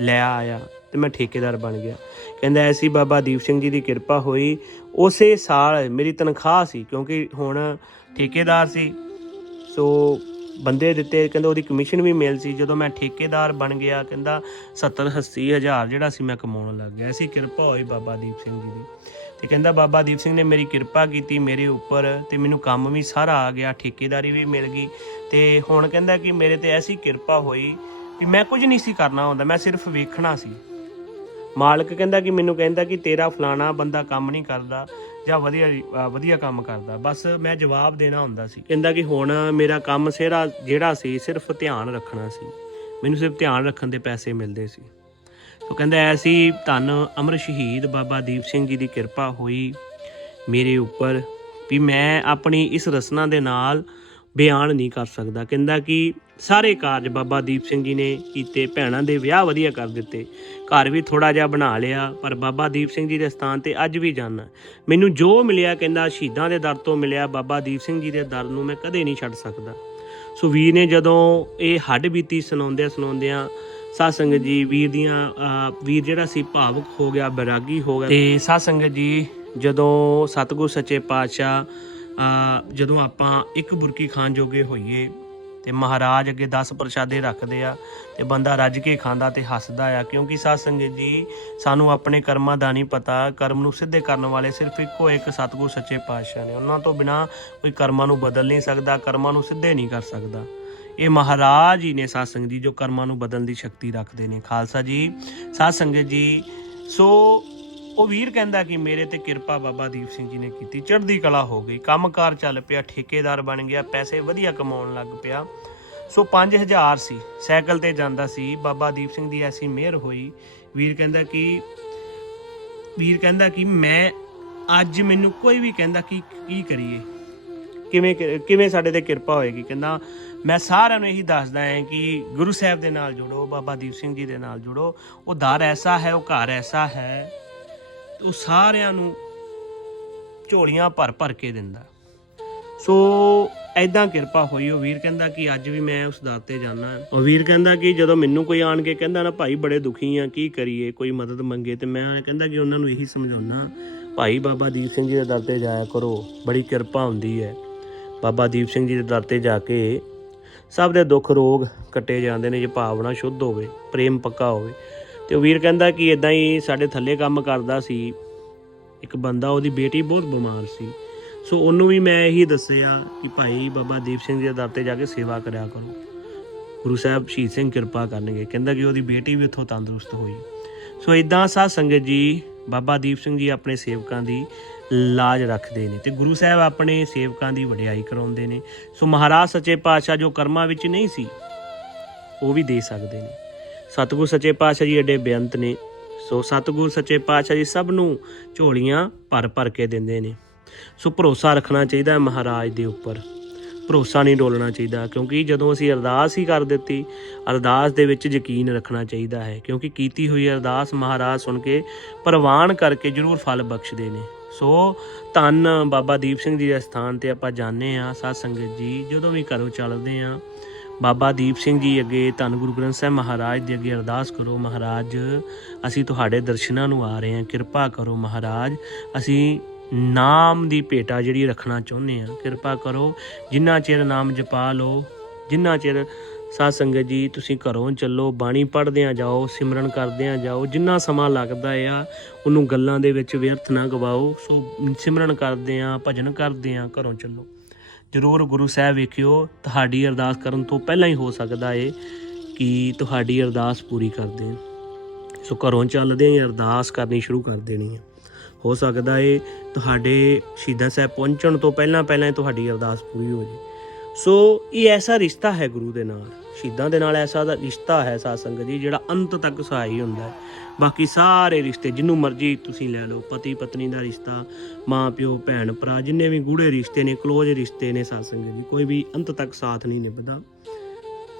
ਲੈ ਆਇਆ ਤੇ ਮੈਂ ਠੇਕੇਦਾਰ ਬਣ ਗਿਆ। ਕਹਿੰਦਾ ਐਸੀ ਬਾਬਾ ਦੀਪ ਸਿੰਘ ਜੀ ਦੀ ਕਿਰਪਾ ਹੋਈ। ਉਸੇ ਸਾਲ ਮੇਰੀ ਤਨਖਾਹ ਸੀ, ਕਿਉਂਕਿ ਹੁਣ ਠੇਕੇਦਾਰ ਸੀ। ਸੋ ਬੰਦੇ ਦਿੱਤੇ, ਕਹਿੰਦਾ ਉਹਦੀ ਕਮਿਸ਼ਨ ਵੀ ਮਿਲ ਸੀ। ਜਦੋਂ ਮੈਂ ਠੇਕੇਦਾਰ ਬਣ ਗਿਆ, ਕਹਿੰਦਾ 70 80 ਹਜ਼ਾਰ ਜਿਹੜਾ ਸੀ ਮੈਂ ਕਮਾਉਣ ਲੱਗ ਗਿਆ। ਐਸੀ ਕਿਰਪਾ ਹੋਈ ਬਾਬਾ ਦੀਪ ਸਿੰਘ ਜੀ ਦੀ। ਤੇ ਕਹਿੰਦਾ ਬਾਬਾ ਦੀਪ ਸਿੰਘ ਨੇ ਮੇਰੀ ਕਿਰਪਾ ਕੀਤੀ ਮੇਰੇ ਉੱਪਰ ਤੇ ਮੈਨੂੰ ਕੰਮ ਵੀ ਸਾਰਾ ਆ ਗਿਆ, ਠੇਕੇਦਾਰੀ ਵੀ ਮਿਲ ਗਈ। ਤੇ ਹੁਣ ਕਹਿੰਦਾ ਕਿ ਮੇਰੇ ਤੇ ਐਸੀ ਕਿਰਪਾ ਹੋਈ ਕਿ ਮੈਂ ਕੁਝ ਨਹੀਂ ਸੀ ਕਰਨਾ ਹੁੰਦਾ, ਮੈਂ ਸਿਰਫ ਵੇਖਣਾ ਸੀ। ਮਾਲਕ ਕਹਿੰਦਾ ਕਿ ਮੈਨੂੰ ਕਹਿੰਦਾ ਕਿ ਤੇਰਾ ਫਲਾਣਾ ਬੰਦਾ ਕੰਮ ਨਹੀਂ ਕਰਦਾ। ਜਾਂ ਵਧੀਆ ਅਹ ਵਧੀਆ ਕੰਮ ਕਰਦਾ। ਬਸ ਮੈਂ ਜਵਾਬ ਦੇਣਾ ਹੁੰਦਾ ਸੀ। ਕਹਿੰਦਾ ਕਿ ਹੁਣ ਮੇਰਾ ਕੰਮ ਸਿਹਰਾ ਜਿਹੜਾ ਸੀ, ਸਿਰਫ ਧਿਆਨ ਰੱਖਣਾ ਸੀ। ਮੈਨੂੰ ਸਿਰਫ ਧਿਆਨ ਰੱਖਣ ਦੇ ਪੈਸੇ ਮਿਲਦੇ ਸੀ। ਉਹ ਕਹਿੰਦਾ ਐਸੀ ਧੰਨ ਅਮਰ ਸ਼ਹੀਦ ਬਾਬਾ ਦੀਪ ਸਿੰਘ ਜੀ ਦੀ ਕਿਰਪਾ ਹੋਈ ਮੇਰੇ ਉੱਪਰ ਵੀ ਮੈਂ ਆਪਣੀ ਇਸ ਰਸਨਾ ਦੇ ਨਾਲ ਬਿਆਨ ਨਹੀਂ ਕਰ ਸਕਦਾ। ਕਹਿੰਦਾ ਕਿ ਸਾਰੇ ਕਾਰਜ ਬਾਬਾ ਦੀਪ ਸਿੰਘ ਜੀ ਨੇ ਕੀਤੇ, ਭੈਣਾਂ ਦੇ ਵਿਆਹ ਵਧੀਆ ਕਰ ਦਿੱਤੇ। ਘਰ ਵੀ ਥੋੜਾ ਜਿਹਾ ਬਣਾ ਲਿਆ, ਪਰ ਬਾਬਾ ਦੀਪ ਸਿੰਘ ਜੀ ਦੇ ਸਥਾਨ ਤੇ ਅੱਜ ਵੀ ਜਾਣਾ ਮੈਨੂੰ ਜੋ ਮਿਲਿਆ ਕਹਿੰਦਾ, ਸ਼ਹੀਦਾਂ ਦੇ ਦਰ ਤੋਂ ਮਿਲਿਆ, ਬਾਬਾ ਦੀਪ ਸਿੰਘ ਜੀ ਦੇ ਦਰ ਨੂੰ ਮੈਂ ਕਦੇ ਨਹੀਂ ਛੱਡ ਸਕਦਾ। ਸੋ ਵੀਰ ਨੇ ਜਦੋਂ ਇਹ ਹੱਡ ਬੀਤੀ ਸੁਣਾਉਂਦਿਆਂ ਸੁਣਾਉਂਦਿਆਂ ਸਾਧ ਸੰਗਤ ਜੀ ਵੀਰ ਦੀਆਂ ਵੀਰ ਜਿਹੜਾ ਸੀ ਭਾਵੁਕ ਹੋ ਗਿਆ, ਬੈਰਾਗੀ ਹੋ ਗਿਆ। ਤੇ ਸਾਧ ਸੰਗਤ ਜੀ ਜਦੋਂ ਸਤਿਗੁਰ ਸੱਚੇ ਪਾਤਸ਼ਾਹ ਜਦੋਂ ਆਪਾਂ ਇੱਕ ਬੁਰਕੀ ਖਾਣ ਜੋਗੇ ਹੋਈਏ ਤੇ ਮਹਾਰਾਜ ਅੱਗੇ 10 ਪ੍ਰਸ਼ਾਦੇ ਰੱਖਦੇ ਆ ਤੇ ਬੰਦਾ ਰੱਜ ਕੇ ਖਾਂਦਾ ਤੇ ਹੱਸਦਾ ਆ, ਕਿਉਂਕਿ ਸਾਧ ਸੰਗਤ ਜੀ, ਸਾਨੂੰ ਆਪਣੇ ਕਰਮਾਂ ਦਾ ਨਹੀਂ ਪਤਾ, ਕਰਮ ਨੂੰ ਸਿੱਧੇ ਕਰਨ ਵਾਲੇ ਸਿਰਫ ਇੱਕੋ ਇੱਕ ਸਤਿਗੁਰ ਸੱਚੇ ਪਾਤਸ਼ਾਹ ਨੇ। ਉਹਨਾਂ ਤੋਂ ਬਿਨਾ ਕੋਈ ਕਰਮਾਂ ਨੂੰ ਬਦਲ ਨਹੀਂ ਸਕਦਾ, ਕਰਮਾਂ ਨੂੰ ਸਿੱਧੇ ਨਹੀਂ ਕਰ ਸਕਦਾ। ਇਹ ਮਹਾਰਾਜ ਹੀ ਨੇ ਸਾਧ ਸੰਗਤ ਜੀ ਜੋ ਕਰਮਾਂ ਨੂੰ ਬਦਲਣ ਦੀ ਸ਼ਕਤੀ ਰੱਖਦੇ ਨੇ। ਖਾਲਸਾ ਜੀ, ਸਾਧ ਸੰਗਤ ਜੀ, ਸੋ ਉਹ ਵੀਰ ਕਹਿੰਦਾ ਕਿ ਮੇਰੇ ਤੇ ਕਿਰਪਾ ਬਾਬਾ ਦੀਪ ਸਿੰਘ ਜੀ ਨੇ ਕੀਤੀ। ਚੜ੍ਹਦੀ ਕਲਾ ਹੋ ਗਈ। ਕੰਮਕਾਰ ਚੱਲ ਪਿਆ, ਠੇਕੇਦਾਰ ਬਣ ਗਿਆ, ਪੈਸੇ ਵਧੀਆ ਕਮਾਉਣ ਲੱਗ ਪਿਆ। ਸੋ 5000 ਸੀ। ਸਾਈਕਲ ਤੇ ਜਾਂਦਾ ਸੀ। ਬਾਬਾ ਦੀਪ ਸਿੰਘ ਦੀ ਐਸੀ ਮਿਹਰ ਹੋਈ। ਵੀਰ ਕਹਿੰਦਾ ਕਿ, ਵੀਰ ਕਹਿੰਦਾ ਕਿ ਮੈਂ ਅੱਜ ਮੈਨੂੰ ਕੋਈ ਵੀ ਕਹਿੰਦਾ ਕਿ ਕੀ ਕਰੀਏ? ਕਿਵੇਂ ਕਿਵੇਂ ਸਾਡੇ ਤੇ ਕਿਰਪਾ ਹੋਏਗੀ? ਕਹਿੰਦਾ, ਮੈਂ ਸਾਰਿਆਂ ਨੂੰ ਇਹੀ ਦੱਸਦਾ ਹਾਂ ਕਿ ਗੁਰੂ ਸਾਹਿਬ ਦੇ ਨਾਲ ਜੁੜੋ, ਬਾਬਾ ਦੀਪ ਸਿੰਘ ਜੀ ਦੇ ਨਾਲ ਜੁੜੋ। ਉਹ ਦਰ ਐਸਾ ਹੈ, ਉਹ ਘਰ ਐਸਾ ਹੈ। ਉਹ ਸਾਰਿਆਂ ਨੂੰ ਝੋਲੀਆਂ ਭਰ ਭਰ ਕੇ ਦਿੰਦਾ। ਸੋ ਐਦਾਂ ਕਿਰਪਾ ਹੋਈ, ਉਹ ਵੀਰ ਕਹਿੰਦਾ ਕਿ ਅੱਜ ਵੀ ਮੈਂ ਉਸ ਦਰ ਤੇ ਜਾਣਾ ਉਹ ਵੀਰ ਕਹਿੰਦਾ ਕਿ ਜਦੋਂ ਮੈਨੂੰ ਕੋਈ ਆਣ ਕੇ ਕਹਿੰਦਾ ਨਾ, ਭਾਈ ਬੜੇ ਦੁਖੀ ਆ, ਕੀ ਕਰੀਏ? ਕੋਈ ਮਦਦ ਮੰਗੇ? ਤੇ ਮੈਂ ਕਹਿੰਦਾ ਕਿ ਉਹਨਾਂ ਨੂੰ ਇਹੀ ਸਮਝਾਉਣਾ ਭਾਈ ਬਾਬਾ ਦੀਪ ਸਿੰਘ ਜੀ ਦੇ ਦਰ ਤੇ ਜਾਇਆ ਕਰੋ, ਬੜੀ ਕਿਰਪਾ ਹੁੰਦੀ ਹੈ। ਬਾਬਾ ਦੀਪ ਸਿੰਘ ਜੀ ਦੇ ਦਰ ਤੇ ਜਾ ਕੇ ਸਭ ਦੇ ਦੁੱਖ ਰੋਗ ਕੱਟੇ ਜਾਂਦੇ ਨੇ, ਜੇ ਭਾਵਨਾ ਸ਼ੁੱਧ ਹੋਵੇ, ਪ੍ਰੇਮ ਪੱਕਾ ਹੋਵੇ। ਤੇ ਉਹ ਵੀਰ ਕਹਿੰਦਾ ਕਿ ਇਦਾਂ ਹੀ ਸਾਡੇ ਥੱਲੇ ਕੰਮ ਕਰਦਾ ਸੀ। ਇੱਕ ਬੰਦਾ, ਉਹਦੀ ਬੇਟੀ ਬਹੁਤ ਬਿਮਾਰ ਸੀ। ਸੋ ਉਹਨੂੰ ਵੀ ਮੈਂ ਇਹੀ ਦੱਸਿਆ ਕਿ ਭਾਈ ਬਾਬਾ ਦੀਪ ਸਿੰਘ ਜੀ ਦੇ ਦਰ ਤੇ ਜਾ ਕੇ ਸੇਵਾ ਕਰਿਆ ਕਰੋ। ਗੁਰੂ ਸਾਹਿਬ ਸ਼ਹੀਦ ਸਿੰਘ ਕਿਰਪਾ ਕਰਨਗੇ। ਕਹਿੰਦਾ ਕਿ ਉਹਦੀ ਬੇਟੀ ਵੀ ਉੱਥੋਂ ਤੰਦਰੁਸਤ ਹੋਈ। ਸੋ ਇਦਾਂ ਸਾਧ ਸੰਗਤ ਜੀ, ਬਾਬਾ ਦੀਪ ਸਿੰਘ ਜੀ ਆਪਣੇ ਸੇਵਕਾਂ ਦੀ ਲਾਜ ਰੱਖਦੇ ਨੇ ਤੇ ਗੁਰੂ ਸਾਹਿਬ ਆਪਣੇ ਸੇਵਕਾਂ ਦੀ ਵਡਿਆਈ ਕਰਾਉਂਦੇ ਨੇ। ਸੋ ਮਹਾਰਾਜ ਸੱਚੇ ਪਾਤਸ਼ਾਹ ਜੋ ਕਰਮਾਂ ਵਿੱਚ ਨਹੀਂ ਸੀ, ਉਹ ਵੀ ਦੇ ਸਕਦੇ ਨੇ। ਸਤਿਗੁਰ ਸੱਚੇ ਪਾਤਸ਼ਾਹ ਜੀ ਐਡੇ ਬੇਅੰਤ ਨੇ। ਸੋ ਸਤਿਗੁਰ ਸੱਚੇ ਪਾਤਸ਼ਾਹ ਜੀ ਸਭ ਨੂੰ ਝੋਲੀਆਂ ਭਰ ਭਰ ਕੇ ਦਿੰਦੇ ਨੇ। ਸੋ ਭਰੋਸਾ ਰੱਖਣਾ ਚਾਹੀਦਾ ਹੈ ਮਹਾਰਾਜ ਦੇ ਉੱਪਰ। ਭਰੋਸਾ ਨਹੀਂ ਡੋਲਣਾ ਚਾਹੀਦਾ, ਕਿਉਂਕਿ ਜਦੋਂ ਅਸੀਂ ਅਰਦਾਸ ਹੀ ਕਰ ਦਿੱਤੀ, ਅਰਦਾਸ ਦੇ ਵਿੱਚ ਯਕੀਨ ਰੱਖਣਾ ਚਾਹੀਦਾ ਹੈ, ਕਿਉਂਕਿ ਕੀਤੀ ਹੋਈ ਅਰਦਾਸ ਮਹਾਰਾਜ ਸੁਣ ਕੇ ਪ੍ਰਵਾਨ ਕਰਕੇ ਜ਼ਰੂਰ ਫਲ ਬਖਸ਼ਦੇ ਨੇ। ਸੋ ਧੰਨ ਬਾਬਾ ਦੀਪ ਸਿੰਘ ਜੀ ਦੇ ਸਥਾਨ ਤੇ ਆਪਾਂ ਜਾਂਦੇ ਆ ਸਾਧ ਸੰਗਤ ਜੀ, ਜਦੋਂ ਵੀ ਘਰੋਂ ਚੱਲਦੇ ਆ ਬਾਬਾ ਦੀਪ ਸਿੰਘ ਜੀ ਅੱਗੇ ਧੰਨ ਗੁਰੂ ਗ੍ਰੰਥ ਸਾਹਿਬ ਮਹਾਰਾਜ ਦੇ ਅੱਗੇ ਅਰਦਾਸ ਕਰੋ, ਮਹਾਰਾਜ, ਅਸੀਂ ਤੁਹਾਡੇ ਦਰਸ਼ਨਾਂ ਨੂੰ ਆ ਰਹੇ ਹਾਂ, ਕਿਰਪਾ ਕਰੋ ਮਹਾਰਾਜ, ਅਸੀਂ ਨਾਮ ਦੀ ਭੇਟਾ ਜਿਹੜੀ ਰੱਖਣਾ ਚਾਹੁੰਦੇ ਹਾਂ, ਕਿਰਪਾ ਕਰੋ, ਜਿੰਨਾ ਚਿਰ ਨਾਮ ਜਪਾ ਲਓ ਜਿੰਨਾ ਚਿਰ ਸਾਧ ਸੰਗਤ ਜੀ ਤੁਸੀਂ ਘਰੋਂ ਚੱਲੋ, ਬਾਣੀ ਪੜ੍ਹਦਿਆਂ ਜਾਓ, ਸਿਮਰਨ ਕਰਦਿਆਂ ਜਾਓ, ਜਿੰਨਾ ਸਮਾਂ ਲੱਗਦਾ ਆ, ਉਹਨੂੰ ਗੱਲਾਂ ਦੇ ਵਿੱਚ ਵਿਅਰਥ ਨਾ ਗਵਾਓ, ਸੋ ਸਿਮਰਨ ਕਰਦੇ ਕਰਦਿਆਂ ਭਜਨ ਕਰਦੇ ਕਰਦਿਆਂ ਘਰੋਂ ਚੱਲੋ। ਜ਼ਰੂਰ ਗੁਰੂ ਸਾਹਿਬ ਵੇਖਿਓ, ਤੁਹਾਡੀ ਅਰਦਾਸ ਕਰਨ ਤੋਂ ਪਹਿਲਾਂ ਹੀ ਹੋ ਸਕਦਾ ਏ ਕਿ ਤੁਹਾਡੀ ਅਰਦਾਸ ਪੂਰੀ ਕਰ ਦੇਣ। ਸੋ ਘਰੋਂ ਚੱਲਦੇ ਹੀ ਅਰਦਾਸ ਕਰਨੀ ਸ਼ੁਰੂ ਕਰ ਦੇਣੀ ਹੈ ਹੋ ਸਕਦਾ ਏ ਤੁਹਾਡੇ ਸ਼ਹੀਦਾਂ ਸਾਹਿਬ ਪਹੁੰਚਣ ਤੋਂ ਪਹਿਲਾਂ ਪਹਿਲਾਂ ਹੀ ਤੁਹਾਡੀ ਅਰਦਾਸ ਪੂਰੀ ਹੋ ਜੇ ਸੋ ਇਹ ਐਸਾ ਰਿਸ਼ਤਾ ਹੈ ਗੁਰੂ ਦੇ ਨਾਲ। ਸ਼ਹੀਦਾਂ ਦੇ ਨਾਲ ਐਸਾ ਦਾ ਰਿਸ਼ਤਾ ਹੈ ਸਾਧ ਸੰਗਤ ਜੀ, ਜਿਹੜਾ ਅੰਤ ਤੱਕ ਸਹਾਈ ਹੁੰਦਾ ਹੈ। ਬਾਕੀ ਸਾਰੇ ਰਿਸ਼ਤੇ ਜਿੰਨੂੰ ਮਰਜ਼ੀ ਤੁਸੀਂ ਲੈ ਲਓ, ਪਤੀ ਪਤਨੀ ਦਾ ਰਿਸ਼ਤਾ, ਮਾਂ, ਪਿਓ, ਭੈਣ, ਭਰਾ, ਜਿੰਨੇ ਵੀ ਗੂੜੇ ਰਿਸ਼ਤੇ ਨੇ, ਕਲੋਜ਼ ਰਿਸ਼ਤੇ ਨੇ ਸਾਧ ਸੰਗਤ ਜੀ, ਕੋਈ ਵੀ ਅੰਤ ਤੱਕ ਸਾਥ ਨਹੀਂ ਨਿਭਦਾ।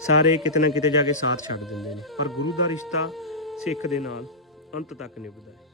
ਸਾਰੇ ਕਿਤੇ ਨਾ ਕਿਤੇ ਜਾ ਕੇ ਸਾਥ ਛੱਡ ਦਿੰਦੇ ਨੇ, ਪਰ ਗੁਰੂ ਦਾ ਰਿਸ਼ਤਾ ਸਿੱਖ ਦੇ ਨਾਲ ਅੰਤ ਤੱਕ ਨਿਭਦਾ ਹੈ।